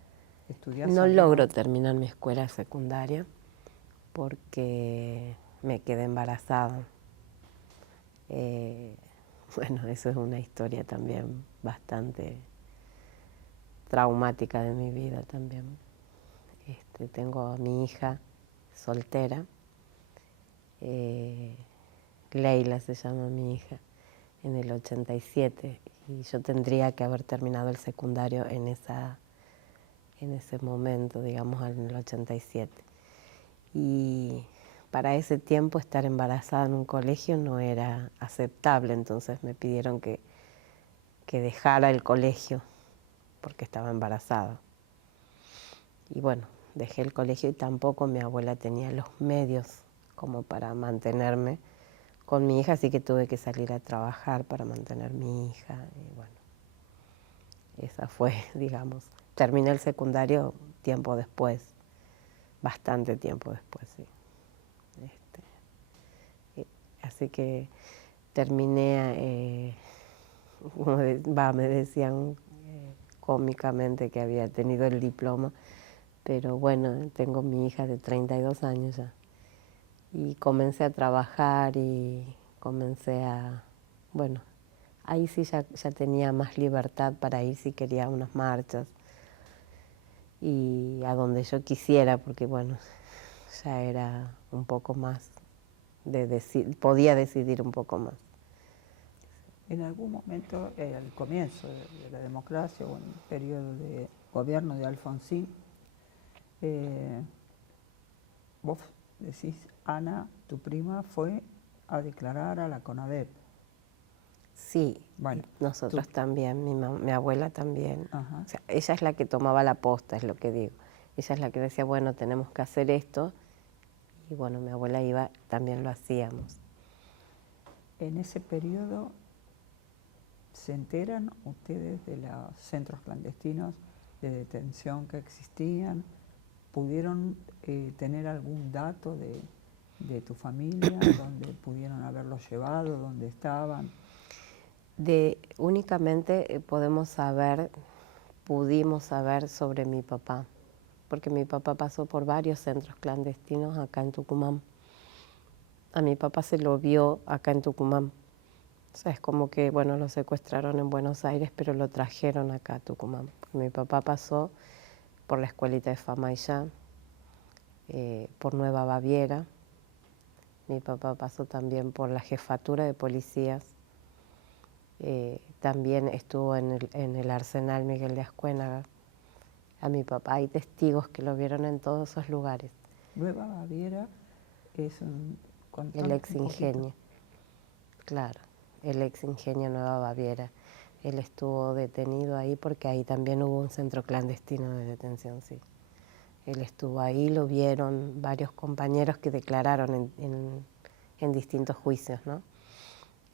¿Estudiás No algo logro más? terminar mi escuela secundaria porque me quedé embarazada. Bueno, eso es una historia también bastante traumática de mi vida también. Tengo a mi hija soltera, Leila se llama mi hija, en el 87, y yo tendría que haber terminado el secundario en ese momento, digamos, en el 87. Y para ese tiempo estar embarazada en un colegio no era aceptable, entonces me pidieron que dejara el colegio porque estaba embarazada. Y bueno, dejé el colegio y tampoco mi abuela tenía los medios como para mantenerme con mi hija, así que tuve que salir a trabajar para mantener mi hija. Y bueno, esa fue, digamos, terminé el secundario tiempo después, bastante tiempo después, sí. Así que terminé, me decían cómicamente que había tenido el diploma, pero bueno, tengo mi hija de 32 años ya. Y comencé a trabajar y bueno, ahí sí ya tenía más libertad para ir si quería unas marchas y a donde yo quisiera, porque bueno, ya era un poco más podía decidir un poco más. En algún momento, al comienzo de la democracia o en el periodo de gobierno de Alfonsín, vos decís, Ana, tu prima, fue a declarar a la CONADEP. Sí, bueno, nosotros también, mi abuela también. Ajá. O sea, ella es la que tomaba la posta, es lo que digo. Ella es la que decía, bueno, tenemos que hacer esto. Y bueno, mi abuela iba, también lo hacíamos. En ese periodo, ¿se enteran ustedes de los centros clandestinos de detención que existían? ¿Pudieron tener algún dato de tu familia, donde pudieron haberlos llevado, dónde estaban? Únicamente pudimos saber sobre mi papá, porque mi papá pasó por varios centros clandestinos acá en Tucumán. a mi papá se lo vio acá en Tucumán. O sea, es como que, bueno, lo secuestraron en Buenos Aires, pero lo trajeron acá a Tucumán. Mi papá pasó por la escuelita de Famaillá, por Nueva Baviera. Mi papá pasó también por la jefatura de policías. También estuvo en el Arsenal Miguel de Ascuénaga. A mi papá hay testigos que lo vieron en todos esos lugares. Nueva Baviera es un... El Contame ex un poquito. ingenio, claro, el ex ingenio Nueva Baviera. Él estuvo detenido ahí porque ahí también hubo un centro clandestino de detención, sí. Él estuvo ahí, lo vieron varios compañeros que declararon en distintos juicios, ¿no?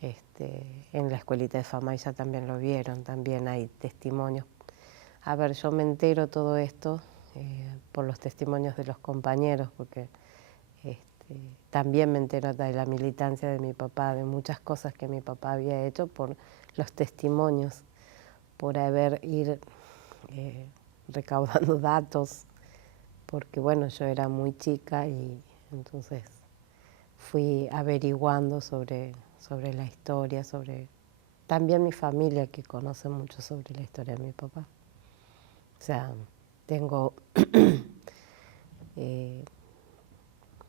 En la escuelita de Famaillá también lo vieron, también hay testimonios. A ver, yo me entero todo esto por los testimonios de los compañeros, porque también me entero de la militancia de mi papá, de muchas cosas que mi papá había hecho por los testimonios, por ir recaudando datos, porque bueno, yo era muy chica y entonces fui averiguando sobre la historia, sobre también mi familia que conoce mucho sobre la historia de mi papá. O sea, tengo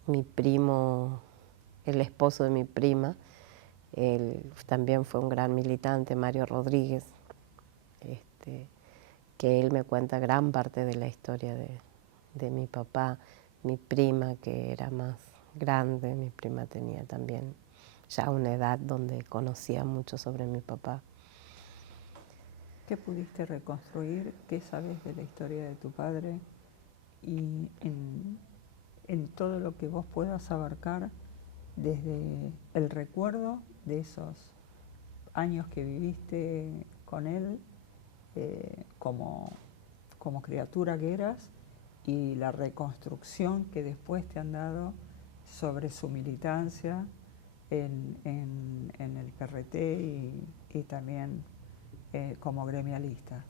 mi primo, el esposo de mi prima, él también fue un gran militante, Mario Rodríguez, que él me cuenta gran parte de la historia de mi papá. Mi prima, que era más grande, mi prima tenía también ya una edad donde conocía mucho sobre mi papá. ¿Qué pudiste reconstruir? ¿Qué sabes de la historia de tu padre? Y en todo lo que vos puedas abarcar, desde el recuerdo de esos años que viviste con él, como criatura que eras, y la reconstrucción que después te han dado sobre su militancia en el PRT y también como gremialista.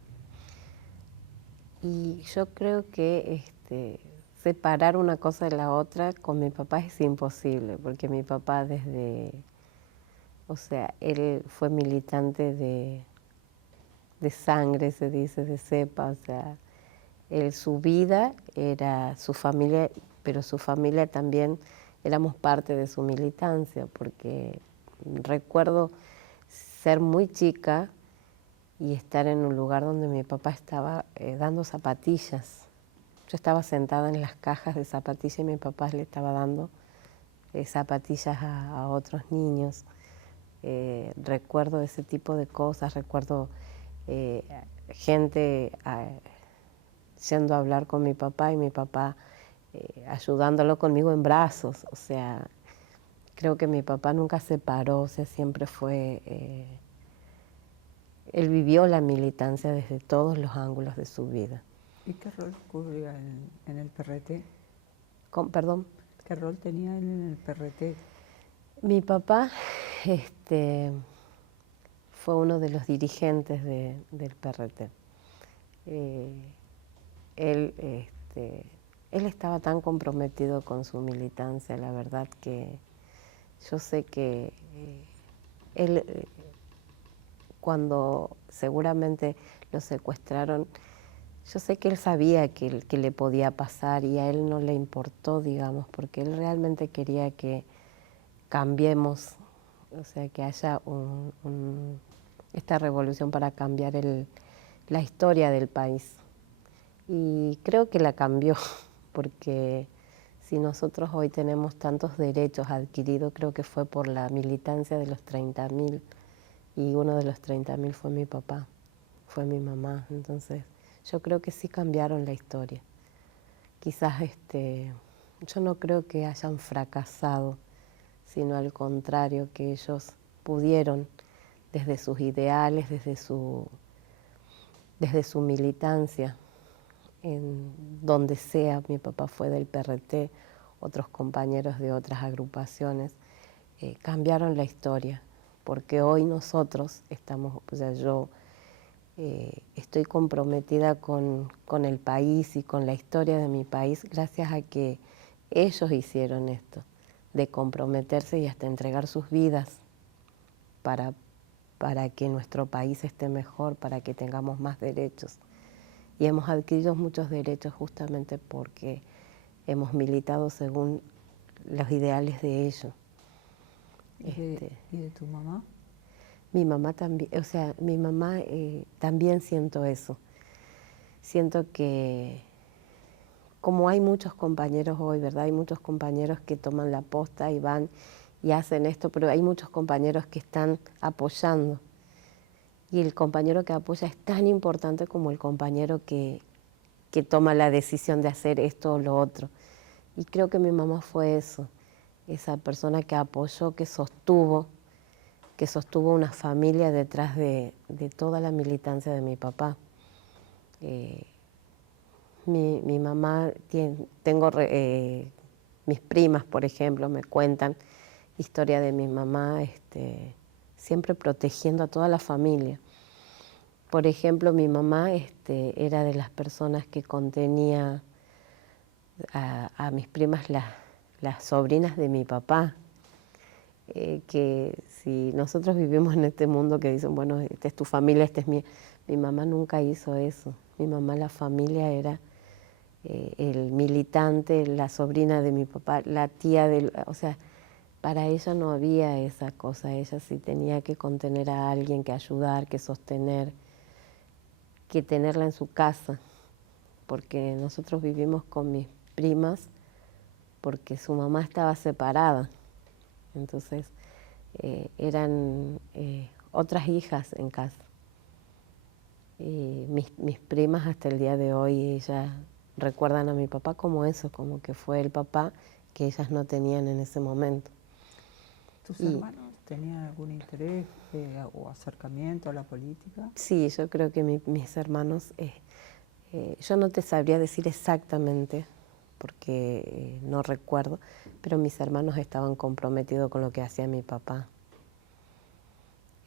Y yo creo que separar una cosa de la otra con mi papá es imposible, porque mi papá o sea, él fue militante de sangre, se dice, de cepa, o sea, su vida era su familia, pero su familia también éramos parte de su militancia, porque recuerdo ser muy chica y estar en un lugar donde mi papá estaba dando zapatillas. Yo estaba sentada en las cajas de zapatillas y mi papá le estaba dando zapatillas a otros niños. Recuerdo ese tipo de cosas, recuerdo gente yendo a hablar con mi papá y mi papá ayudándolo conmigo en brazos. O sea, creo que mi papá nunca se paró, o sea, siempre fue... él vivió la militancia desde todos los ángulos de su vida. ¿Y qué rol cubría en el PRT? Perdón. ¿Qué rol tenía él en el PRT? Mi papá fue uno de los dirigentes del PRT. Él, él estaba tan comprometido con su militancia, la verdad que yo sé que él, cuando seguramente lo secuestraron, yo sé que él sabía que le podía pasar y a él no le importó, digamos, porque él realmente quería que cambiemos, o sea, que haya esta revolución para cambiar la historia del país. Y creo que la cambió, porque si nosotros hoy tenemos tantos derechos adquiridos, creo que fue por la militancia de los 30.000, y uno de los 30.000 fue mi papá, fue mi mamá. Entonces, yo creo que sí cambiaron la historia. Quizás yo no creo que hayan fracasado, sino al contrario, que ellos pudieron, desde sus ideales, desde su militancia, en donde sea. Mi papá fue del PRT, otros compañeros de otras agrupaciones, cambiaron la historia, porque hoy nosotros estamos, o sea, yo estoy comprometida con el país y con la historia de mi país gracias a que ellos hicieron esto. de comprometerse y hasta entregar sus vidas para que nuestro país esté mejor, para que tengamos más derechos. Y hemos adquirido muchos derechos justamente porque hemos militado según los ideales de ellos. ¿Y de tu mamá? Mi mamá también, o sea, mi mamá también siento eso. Siento que como hay muchos compañeros hoy, ¿verdad? Hay muchos compañeros que toman la posta y van y hacen esto, pero hay muchos compañeros que están apoyando. Y el compañero que apoya es tan importante como el compañero que toma la decisión de hacer esto o lo otro. Y creo que mi mamá fue eso, esa persona que apoyó, que sostuvo una familia detrás de toda la militancia de mi papá. Mi mamá, mis primas, por ejemplo, me cuentan historia de mi mamá, siempre protegiendo a toda la familia. Por ejemplo, mi mamá era de las personas que contenía a mis primas, las sobrinas de mi papá, que si nosotros vivimos en este mundo que dicen, bueno, esta es tu familia, esta es mía, mi mamá nunca hizo eso. Mi mamá, la familia era el militante, la sobrina de mi papá, la tía o sea, para ella no había esa cosa, ella sí tenía que contener a alguien, que ayudar, que sostener, que tenerla en su casa, porque nosotros vivimos con mis primas porque su mamá estaba separada, entonces eran otras hijas en casa. Y mis primas hasta el día de hoy, ellas recuerdan a mi papá como eso, como que fue el papá que ellas no tenían en ese momento. ¿Tus hermanos tenían algún interés o acercamiento a la política? Sí, yo creo que mis hermanos, yo no te sabría decir exactamente, porque no recuerdo, pero mis hermanos estaban comprometidos con lo que hacía mi papá.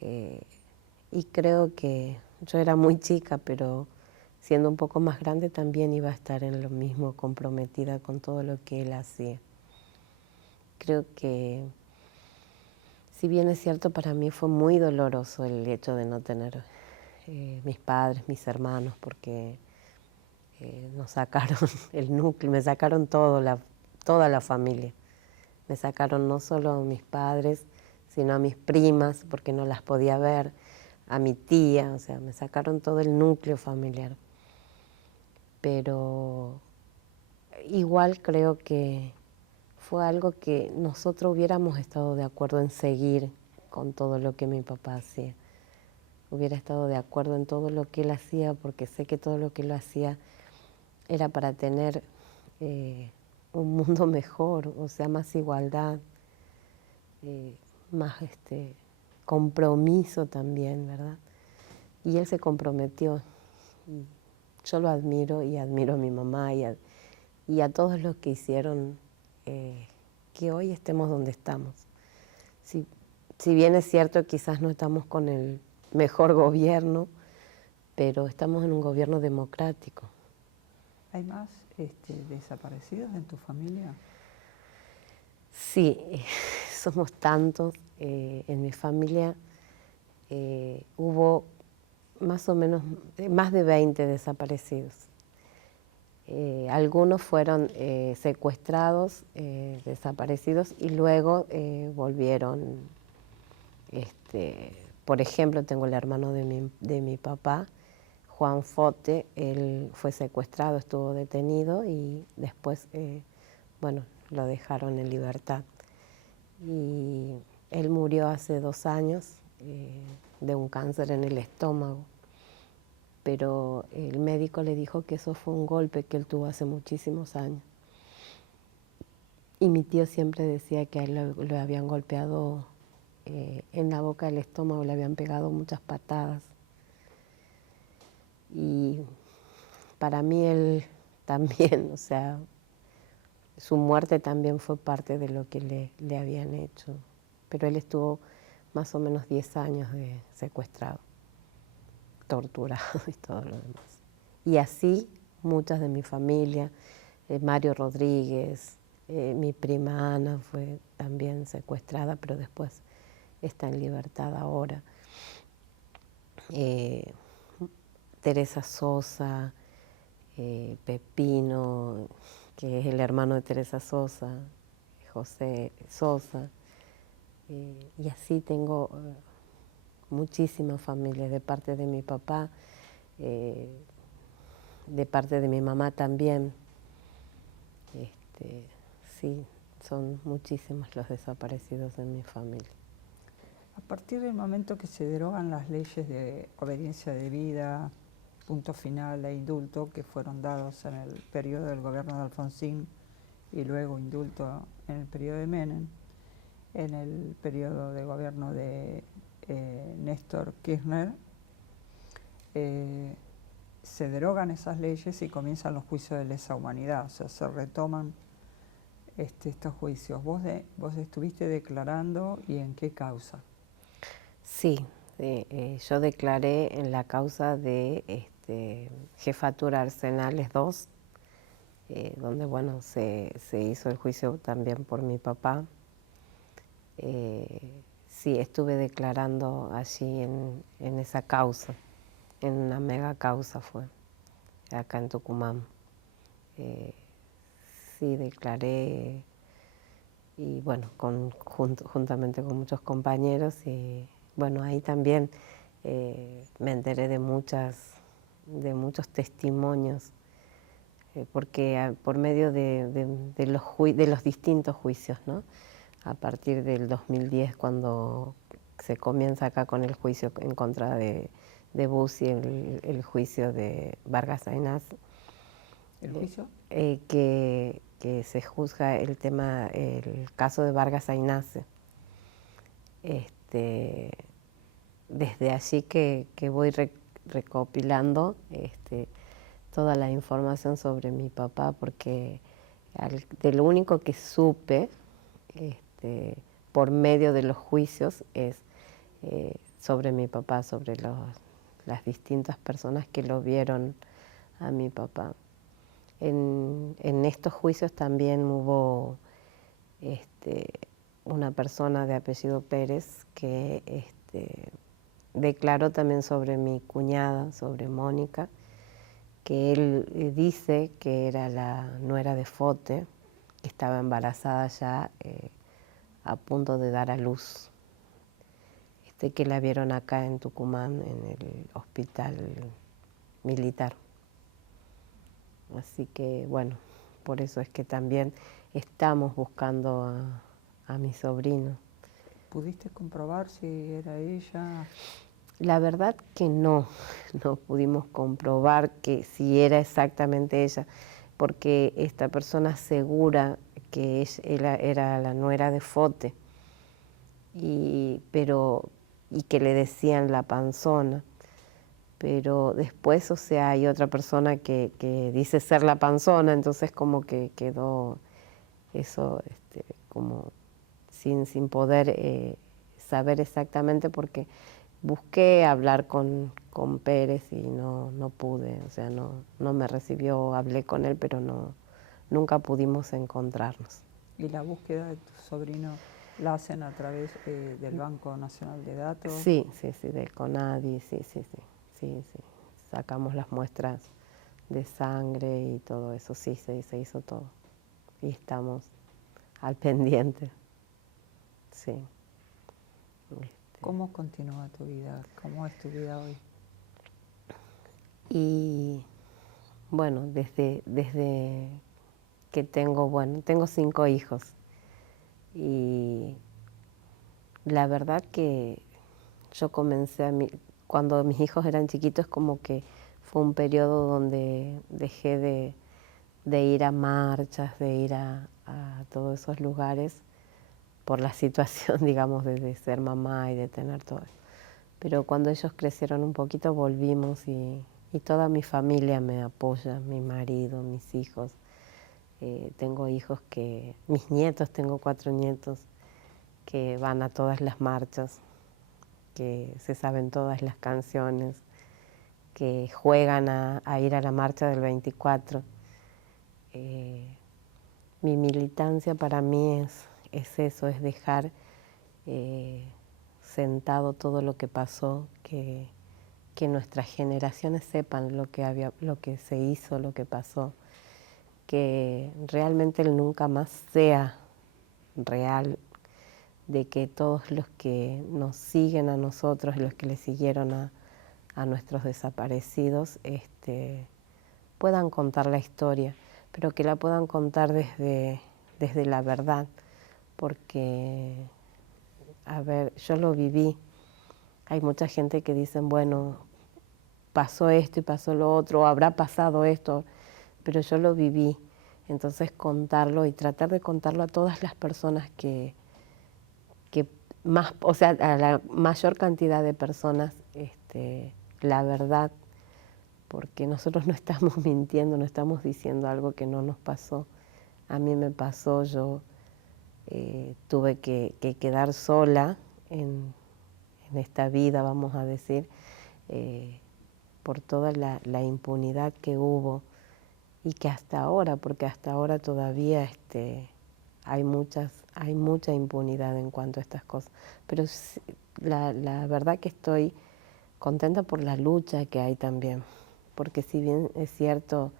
Y creo que yo era muy chica, pero siendo un poco más grande también iba a estar en lo mismo, comprometida con todo lo que él hacía. Creo que, si bien es cierto, para mí fue muy doloroso el hecho de no tener mis padres, mis hermanos, porque nos sacaron el núcleo, me sacaron toda la familia. Me sacaron no solo a mis padres, sino a mis primas, porque no las podía ver, a mi tía, o sea, me sacaron todo el núcleo familiar. Pero igual creo que fue algo que nosotros hubiéramos estado de acuerdo en seguir con todo lo que mi papá hacía. Hubiera estado de acuerdo en todo lo que él hacía, porque sé que todo lo que él hacía era para tener un mundo mejor, o sea, más igualdad, más compromiso también, ¿verdad? Y él se comprometió. Y yo lo admiro y admiro a mi mamá y a todos los que hicieron que hoy estemos donde estamos. Si bien es cierto, quizás no estamos con el mejor gobierno, pero estamos en un gobierno democrático. ¿Hay más desaparecidos en tu familia? Sí, somos tantos. En mi familia hubo más o menos más de 20 desaparecidos. Algunos fueron secuestrados, desaparecidos y luego volvieron. Por ejemplo, tengo el hermano de mi papá, Juan Fote. Él fue secuestrado, estuvo detenido y después, bueno, lo dejaron en libertad. Y él murió hace 2 años de un cáncer en el estómago, pero el médico le dijo que eso fue un golpe que él tuvo hace muchísimos años. Y mi tío siempre decía que a él lo habían golpeado en la boca del estómago, le habían pegado muchas patadas. Y para mí él también, o sea, su muerte también fue parte de lo que le habían hecho. Pero él estuvo más o menos 10 años secuestrado, torturado y todo lo demás. Y así muchas de mi familia, Mario Rodríguez, mi prima Ana fue también secuestrada, pero después está en libertad ahora. Teresa Sosa, Pepino, que es el hermano de Teresa Sosa, José Sosa, y así tengo muchísimas familias de parte de mi papá, de parte de mi mamá también. Sí, son muchísimos los desaparecidos en mi familia. A partir del momento que se derogan las leyes de obediencia debida, punto final e indulto, que fueron dados en el periodo del gobierno de Alfonsín y luego indulto en el periodo de Menem, en el periodo de gobierno de Néstor Kirchner, se derogan esas leyes y comienzan los juicios de lesa humanidad, o sea, se retoman estos juicios. ¿Vos estuviste declarando y en qué causa? Sí, yo declaré en la causa de Jefatura Arsenales 2, donde bueno, se hizo el juicio también por mi papá. Sí, estuve declarando allí en esa causa, en una mega causa fue, acá en Tucumán. Sí, declaré y bueno, juntamente con muchos compañeros y bueno, ahí también me enteré de muchos testimonios, porque por medio de los distintos juicios, ¿no? A partir del 2010, cuando se comienza acá con el juicio en contra de Bussi, el juicio de Vargas Aynaz. ¿El juicio? Que se juzga el caso de Vargas Aynaz. Desde allí que voy recopilando toda la información sobre mi papá, porque de lo único que supe por medio de los juicios es sobre mi papá, sobre las distintas personas que lo vieron a mi papá. En estos juicios también hubo una persona de apellido Pérez que declaró también sobre mi cuñada, sobre Mónica, que él dice que era la nuera de Fote, que estaba embarazada ya a punto de dar a luz, que la vieron acá en Tucumán en el hospital militar. Así que bueno, por eso es que también estamos buscando a mi sobrino. ¿Pudiste comprobar si era ella? La verdad que no pudimos comprobar que si era exactamente ella, porque esta persona asegura que ella era la nuera de Fote, y que le decían la panzona. Pero después, o sea, hay otra persona que dice ser la panzona, entonces como que quedó eso como sin poder saber exactamente, porque busqué hablar con Pérez y no pude, o sea, no me recibió, hablé con él, pero nunca pudimos encontrarnos. ¿Y la búsqueda de tu sobrino la hacen a través del Banco Nacional de Datos? Sí, del CONADI, sí. Sacamos las muestras de sangre y todo eso, sí, se hizo todo. Y estamos al pendiente, sí. ¿Cómo continúa tu vida? ¿Cómo es tu vida hoy? Y bueno, desde que tengo 5 hijos. Y la verdad que yo comencé cuando mis hijos eran chiquitos, como que fue un periodo donde dejé de ir a marchas, de ir a todos esos lugares por la situación, digamos, de ser mamá y de tener todo. Pero cuando ellos crecieron un poquito volvimos y toda mi familia me apoya, mi marido, mis hijos. Tengo hijos mis nietos, tengo 4 nietos que van a todas las marchas, que se saben todas las canciones, que juegan a ir a la marcha del 24. Mi militancia para mí es eso, es dejar sentado todo lo que pasó, que nuestras generaciones sepan lo que se hizo, lo que pasó, que realmente el nunca más sea real, de que todos los que nos siguen a nosotros, los que le siguieron a nuestros desaparecidos, puedan contar la historia, pero que la puedan contar desde la verdad, porque, a ver, yo lo viví. Hay mucha gente que dicen, bueno, pasó esto y pasó lo otro, o habrá pasado esto, pero yo lo viví. Entonces contarlo y tratar de contarlo a todas las personas que más, o sea, a la mayor cantidad de personas, la verdad, porque nosotros no estamos mintiendo, no estamos diciendo algo que no nos pasó. A mí me pasó, yo tuve que quedar sola en esta vida, vamos a decir, por toda la impunidad que hubo y que hasta ahora, porque hasta ahora todavía hay mucha impunidad en cuanto a estas cosas. Pero la verdad que estoy contenta por la lucha que hay también, porque si bien es cierto,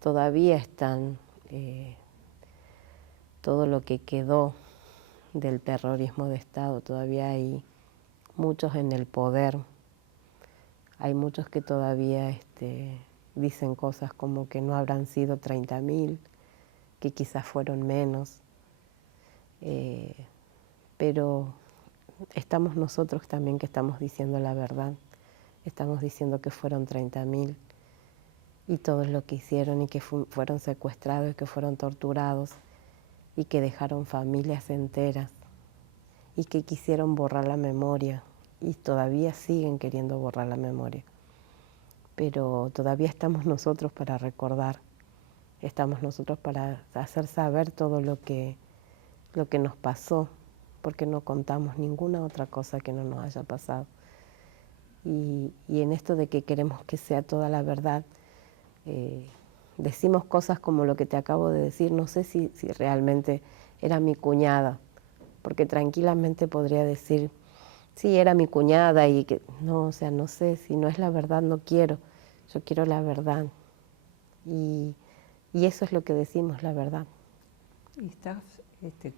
todavía están todo lo que quedó del terrorismo de Estado, todavía hay muchos en el poder, hay muchos que todavía dicen cosas como que no habrán sido 30.000, que quizás fueron menos, pero estamos nosotros también que estamos diciendo la verdad, estamos diciendo que fueron 30.000 y todos lo que hicieron y que fueron secuestrados y que fueron torturados y que dejaron familias enteras y que quisieron borrar la memoria y todavía siguen queriendo borrar la memoria. Pero todavía estamos nosotros para recordar, estamos nosotros para hacer saber todo lo que nos pasó, porque no contamos ninguna otra cosa que no nos haya pasado. Y en esto de que queremos que sea toda la verdad, decimos cosas como lo que te acabo de decir, no sé si realmente era mi cuñada, porque tranquilamente podría decir, sí, era mi cuñada y que no, o sea, no sé, si no es la verdad no quiero, yo quiero la verdad. Y eso es lo que decimos, la verdad. ¿Y estás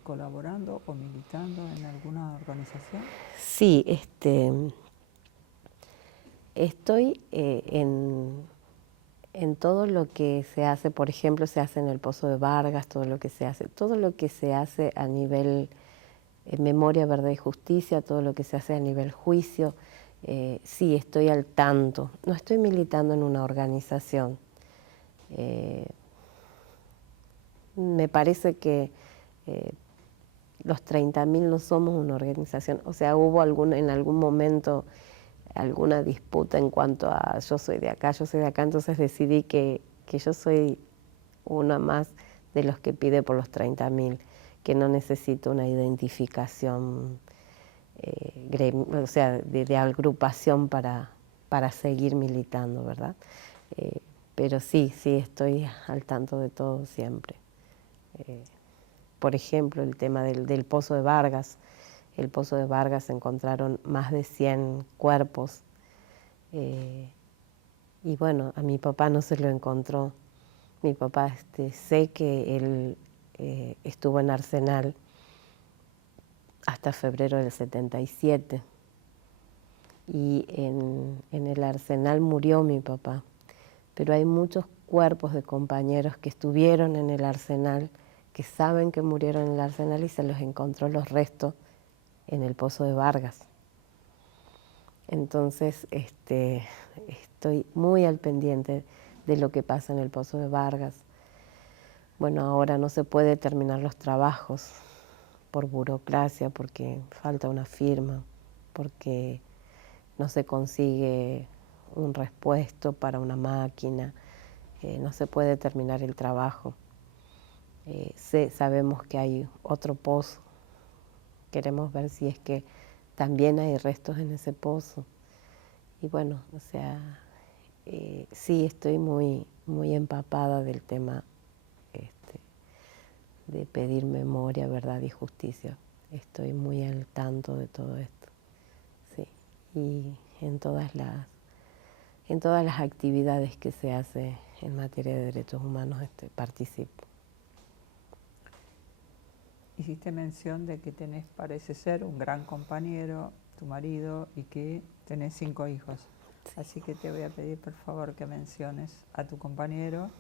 colaborando o militando en alguna organización? Sí, estoy en todo lo que se hace, por ejemplo, se hace en el Pozo de Vargas, todo lo que se hace a nivel memoria, verdad y justicia, todo lo que se hace a nivel juicio, sí, estoy al tanto. No estoy militando en una organización. Me parece que los 30.000 no somos una organización. O sea, hubo en algún momento alguna disputa en cuanto a yo soy de acá, entonces decidí que yo soy una más de los que pide por los 30.000, que no necesito una identificación, o sea, de agrupación para seguir militando, ¿verdad? Pero sí, estoy al tanto de todo siempre. Por ejemplo, el tema del Pozo de Vargas. El Pozo de Vargas se encontraron más de 100 cuerpos y bueno, a mi papá no se lo encontró. Mi papá, sé que él estuvo en Arsenal hasta febrero del 77 y en el Arsenal murió mi papá, pero hay muchos cuerpos de compañeros que estuvieron en el Arsenal, que saben que murieron en el Arsenal y se los encontró los restos en el Pozo de Vargas. Entonces, estoy muy al pendiente de lo que pasa en el Pozo de Vargas. Bueno, ahora no se puede terminar los trabajos por burocracia, porque falta una firma, porque no se consigue un repuesto para una máquina, no se puede terminar el trabajo. Sabemos que hay otro pozo, queremos ver si es que también hay restos en ese pozo. Y bueno, o sea, sí estoy muy, muy empapada del tema de pedir memoria, verdad y justicia. Estoy muy al tanto de todo esto. Sí. Y en todas las actividades que se hace en materia de derechos humanos participo. Hiciste mención de que tenés, parece ser, un gran compañero, tu marido, y que tenés 5 hijos. Sí. Así que te voy a pedir, por favor, que menciones a tu compañero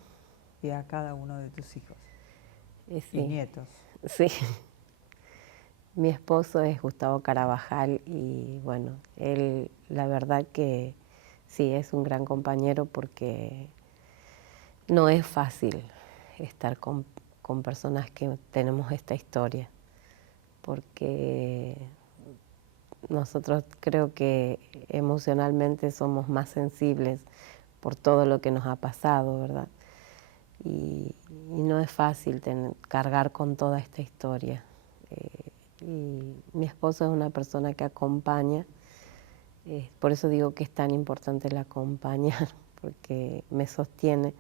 y a cada uno de tus hijos Sí. y nietos. Sí. Mi esposo es Gustavo Carabajal y bueno, él la verdad que sí es un gran compañero porque no es fácil estar con personas que tenemos esta historia, porque nosotros creo que emocionalmente somos más sensibles por todo lo que nos ha pasado, ¿verdad? Y no es fácil cargar con toda esta historia. Y mi esposo es una persona que acompaña, por eso digo que es tan importante el acompañar, porque me sostiene.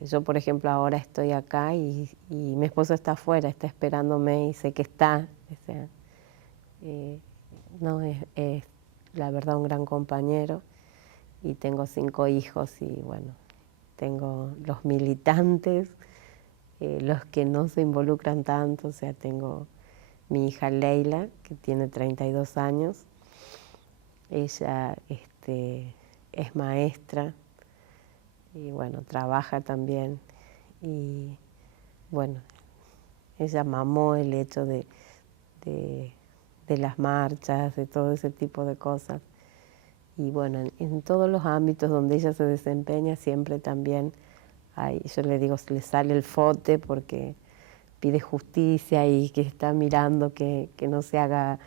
Yo, por ejemplo, ahora estoy acá y mi esposo está afuera, está esperándome y sé que está. O sea, no, es la verdad un gran compañero y tengo 5 hijos y bueno, tengo los militantes, los que no se involucran tanto, o sea, tengo mi hija Leila, que tiene 32 años, ella es maestra y bueno, trabaja también y bueno, ella mamó el hecho de las marchas, de todo ese tipo de cosas. Y bueno, en todos los ámbitos donde ella se desempeña siempre también hay, yo le digo, le sale el fote porque pide justicia y que está mirando que no se haga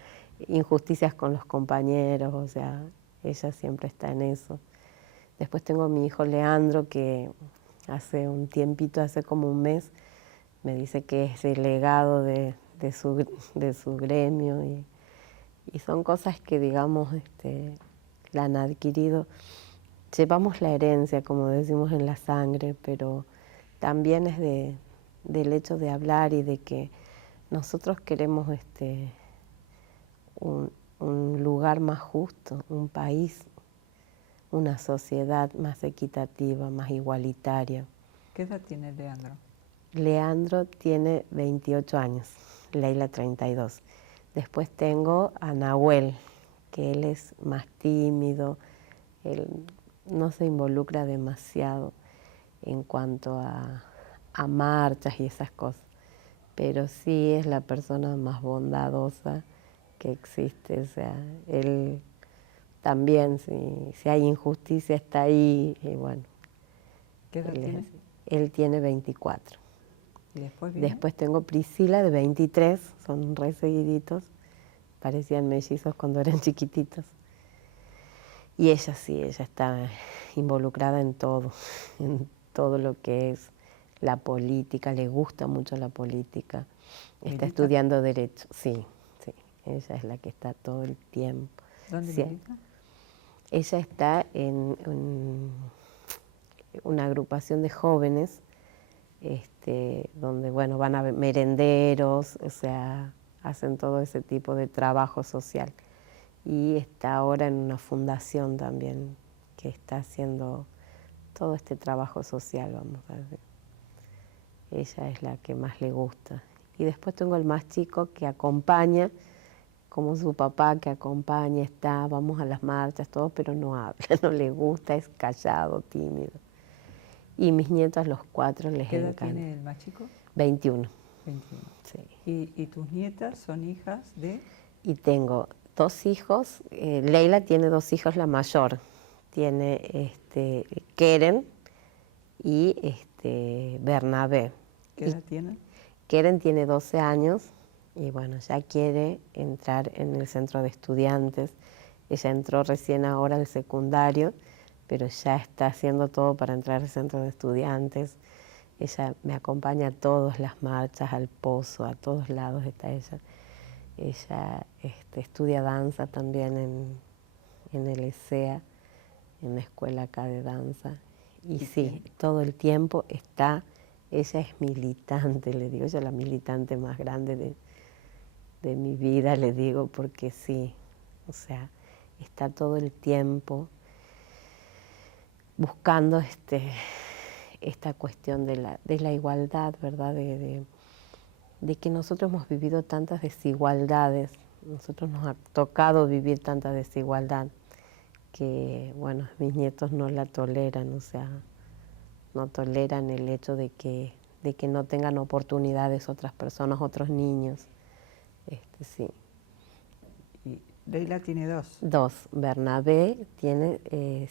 injusticias con los compañeros, o sea, ella siempre está en eso. Después tengo a mi hijo Leandro que hace un tiempito, hace como un mes, me dice que es delegado de su gremio y son cosas que digamos la han adquirido. Llevamos la herencia, como decimos, en la sangre, pero también es del hecho de hablar y de que nosotros queremos un lugar más justo, un país, una sociedad más equitativa, más igualitaria. ¿Qué edad tiene Leandro? Leandro tiene 28 años, Leila 32. Después tengo a Nahuel, que él es más tímido, él no se involucra demasiado en cuanto a marchas y esas cosas, pero sí es la persona más bondadosa que existe, o sea, él también, si hay injusticia está ahí, y bueno. ¿Qué edad tiene? Él tiene 24. ¿Y después viene? Después tengo Priscila de 23, son re seguiditos, parecían mellizos cuando eran chiquititos. Y ella sí, ella está involucrada en todo lo que es la política, le gusta mucho la política. Está estudiando Derecho, sí, ella es la que está todo el tiempo. ¿Dónde sí, milita? Ella está en una agrupación de jóvenes, donde bueno, van a merenderos, o sea, hacen todo ese tipo de trabajo social. Y está ahora en una fundación también que está haciendo todo este trabajo social, vamos a decir. Ella es la que más le gusta. Y después tengo el más chico que acompaña, como su papá, que acompaña, está, vamos a las marchas, todo, pero no habla, no le gusta, es callado, tímido. Y mis nietos, los 4, les encanta. ¿Qué edad tiene el más chico? 21. 21. Sí. ¿Y tus nietas son hijas de? Y tengo 2 hijos. Leila tiene 2 hijos, la mayor. Tiene Keren y Bernabé. ¿Qué edad tienen? Keren tiene 12 años y bueno, ya quiere entrar en el centro de estudiantes. Ella entró recién ahora al secundario, pero ya está haciendo todo para entrar al centro de estudiantes. Ella me acompaña a todas las marchas, al pozo, a todos lados está ella. Ella estudia danza también en el ESEA, en la escuela acá de danza. Y sí, todo el tiempo está ella es militante, le digo, ella es la militante más grande de mi vida, le digo, porque sí, o sea, está todo el tiempo buscando esta cuestión de la igualdad, ¿verdad? De que nosotros hemos vivido tantas desigualdades, nosotros nos ha tocado vivir tanta desigualdad que, bueno, mis nietos no la toleran, o sea, no toleran el hecho de que no tengan oportunidades otras personas, otros niños. Sí. Y Leila tiene dos. Dos. Bernabé tiene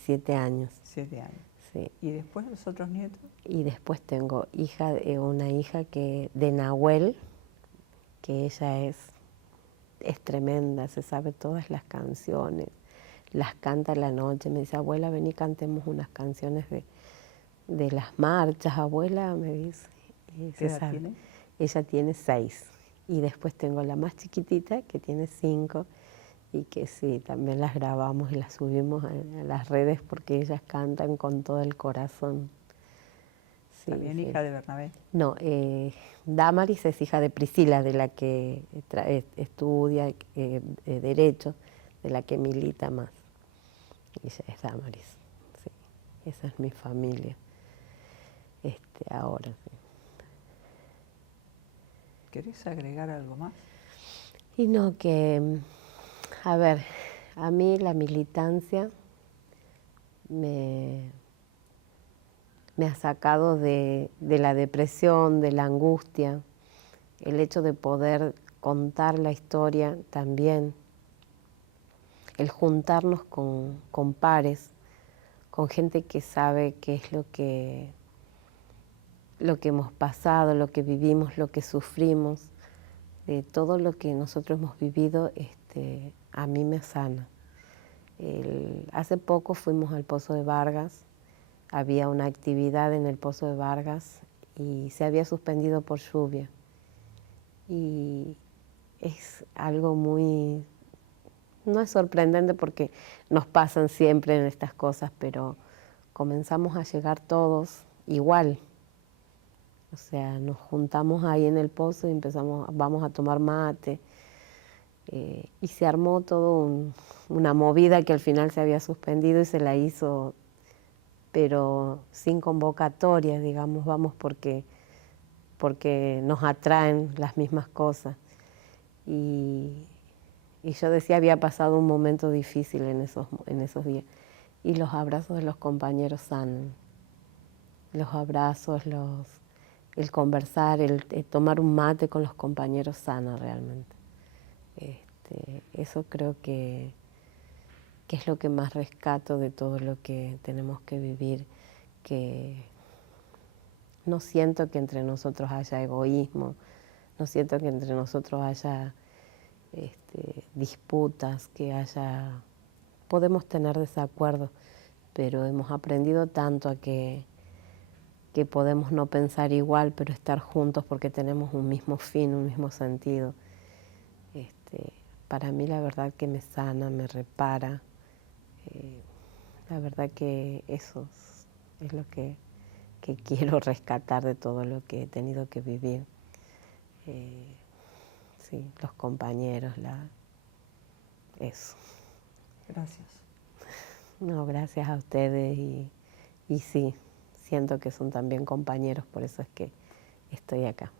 7 años. 7 años. Sí. ¿Y después los otros nietos? Y después tengo una hija de Nahuel, que ella es tremenda, se sabe todas las canciones, las canta a la noche. Me dice, abuela, ven y cantemos unas canciones de las marchas, abuela, me dice. Y ¿Qué edad tiene? Ella tiene 6. Y después tengo la más chiquitita, que tiene 5, y que sí, también las grabamos y las subimos a las redes porque ellas cantan con todo el corazón. Sí, ¿También sí. hija de Bernabé? No, Damaris es hija de Priscila, de la que estudia Derecho, de la que milita más. Ella es Damaris, sí. Esa es mi familia, ahora. Sí. ¿Querés agregar algo más? Y no, a ver, a mí la militancia me ha sacado de la depresión, de la angustia, el hecho de poder contar la historia también, el juntarnos con pares, con gente que sabe qué es lo que hemos pasado, lo que vivimos, lo que sufrimos, de todo lo que nosotros hemos vivido, a mí me sana. Hace poco fuimos al Pozo de Vargas, había una actividad en el Pozo de Vargas y se había suspendido por lluvia. Y es algo muy, no es sorprendente porque nos pasan siempre en estas cosas, pero comenzamos a llegar todos igual. O sea, nos juntamos ahí en el pozo y vamos a tomar mate. Y se armó todo una movida que al final se había suspendido y se la hizo, pero sin convocatoria, digamos, vamos porque nos atraen las mismas cosas. Y yo decía, había pasado un momento difícil en esos días. Y los abrazos de los compañeros sanan. Los abrazos, el conversar, el tomar un mate con los compañeros sana realmente. Eso creo que es lo que más rescato de todo lo que tenemos que vivir, que no siento que entre nosotros haya egoísmo, no siento que entre nosotros haya disputas, podemos tener desacuerdos, pero hemos aprendido tanto a que podemos no pensar igual, pero estar juntos porque tenemos un mismo fin, un mismo sentido. Para mí la verdad que me sana, me repara. La verdad que eso es lo que quiero rescatar de todo lo que he tenido que vivir. Sí, los compañeros, eso. Gracias. No, gracias a ustedes y sí, siento que son también compañeros, por eso es que estoy acá.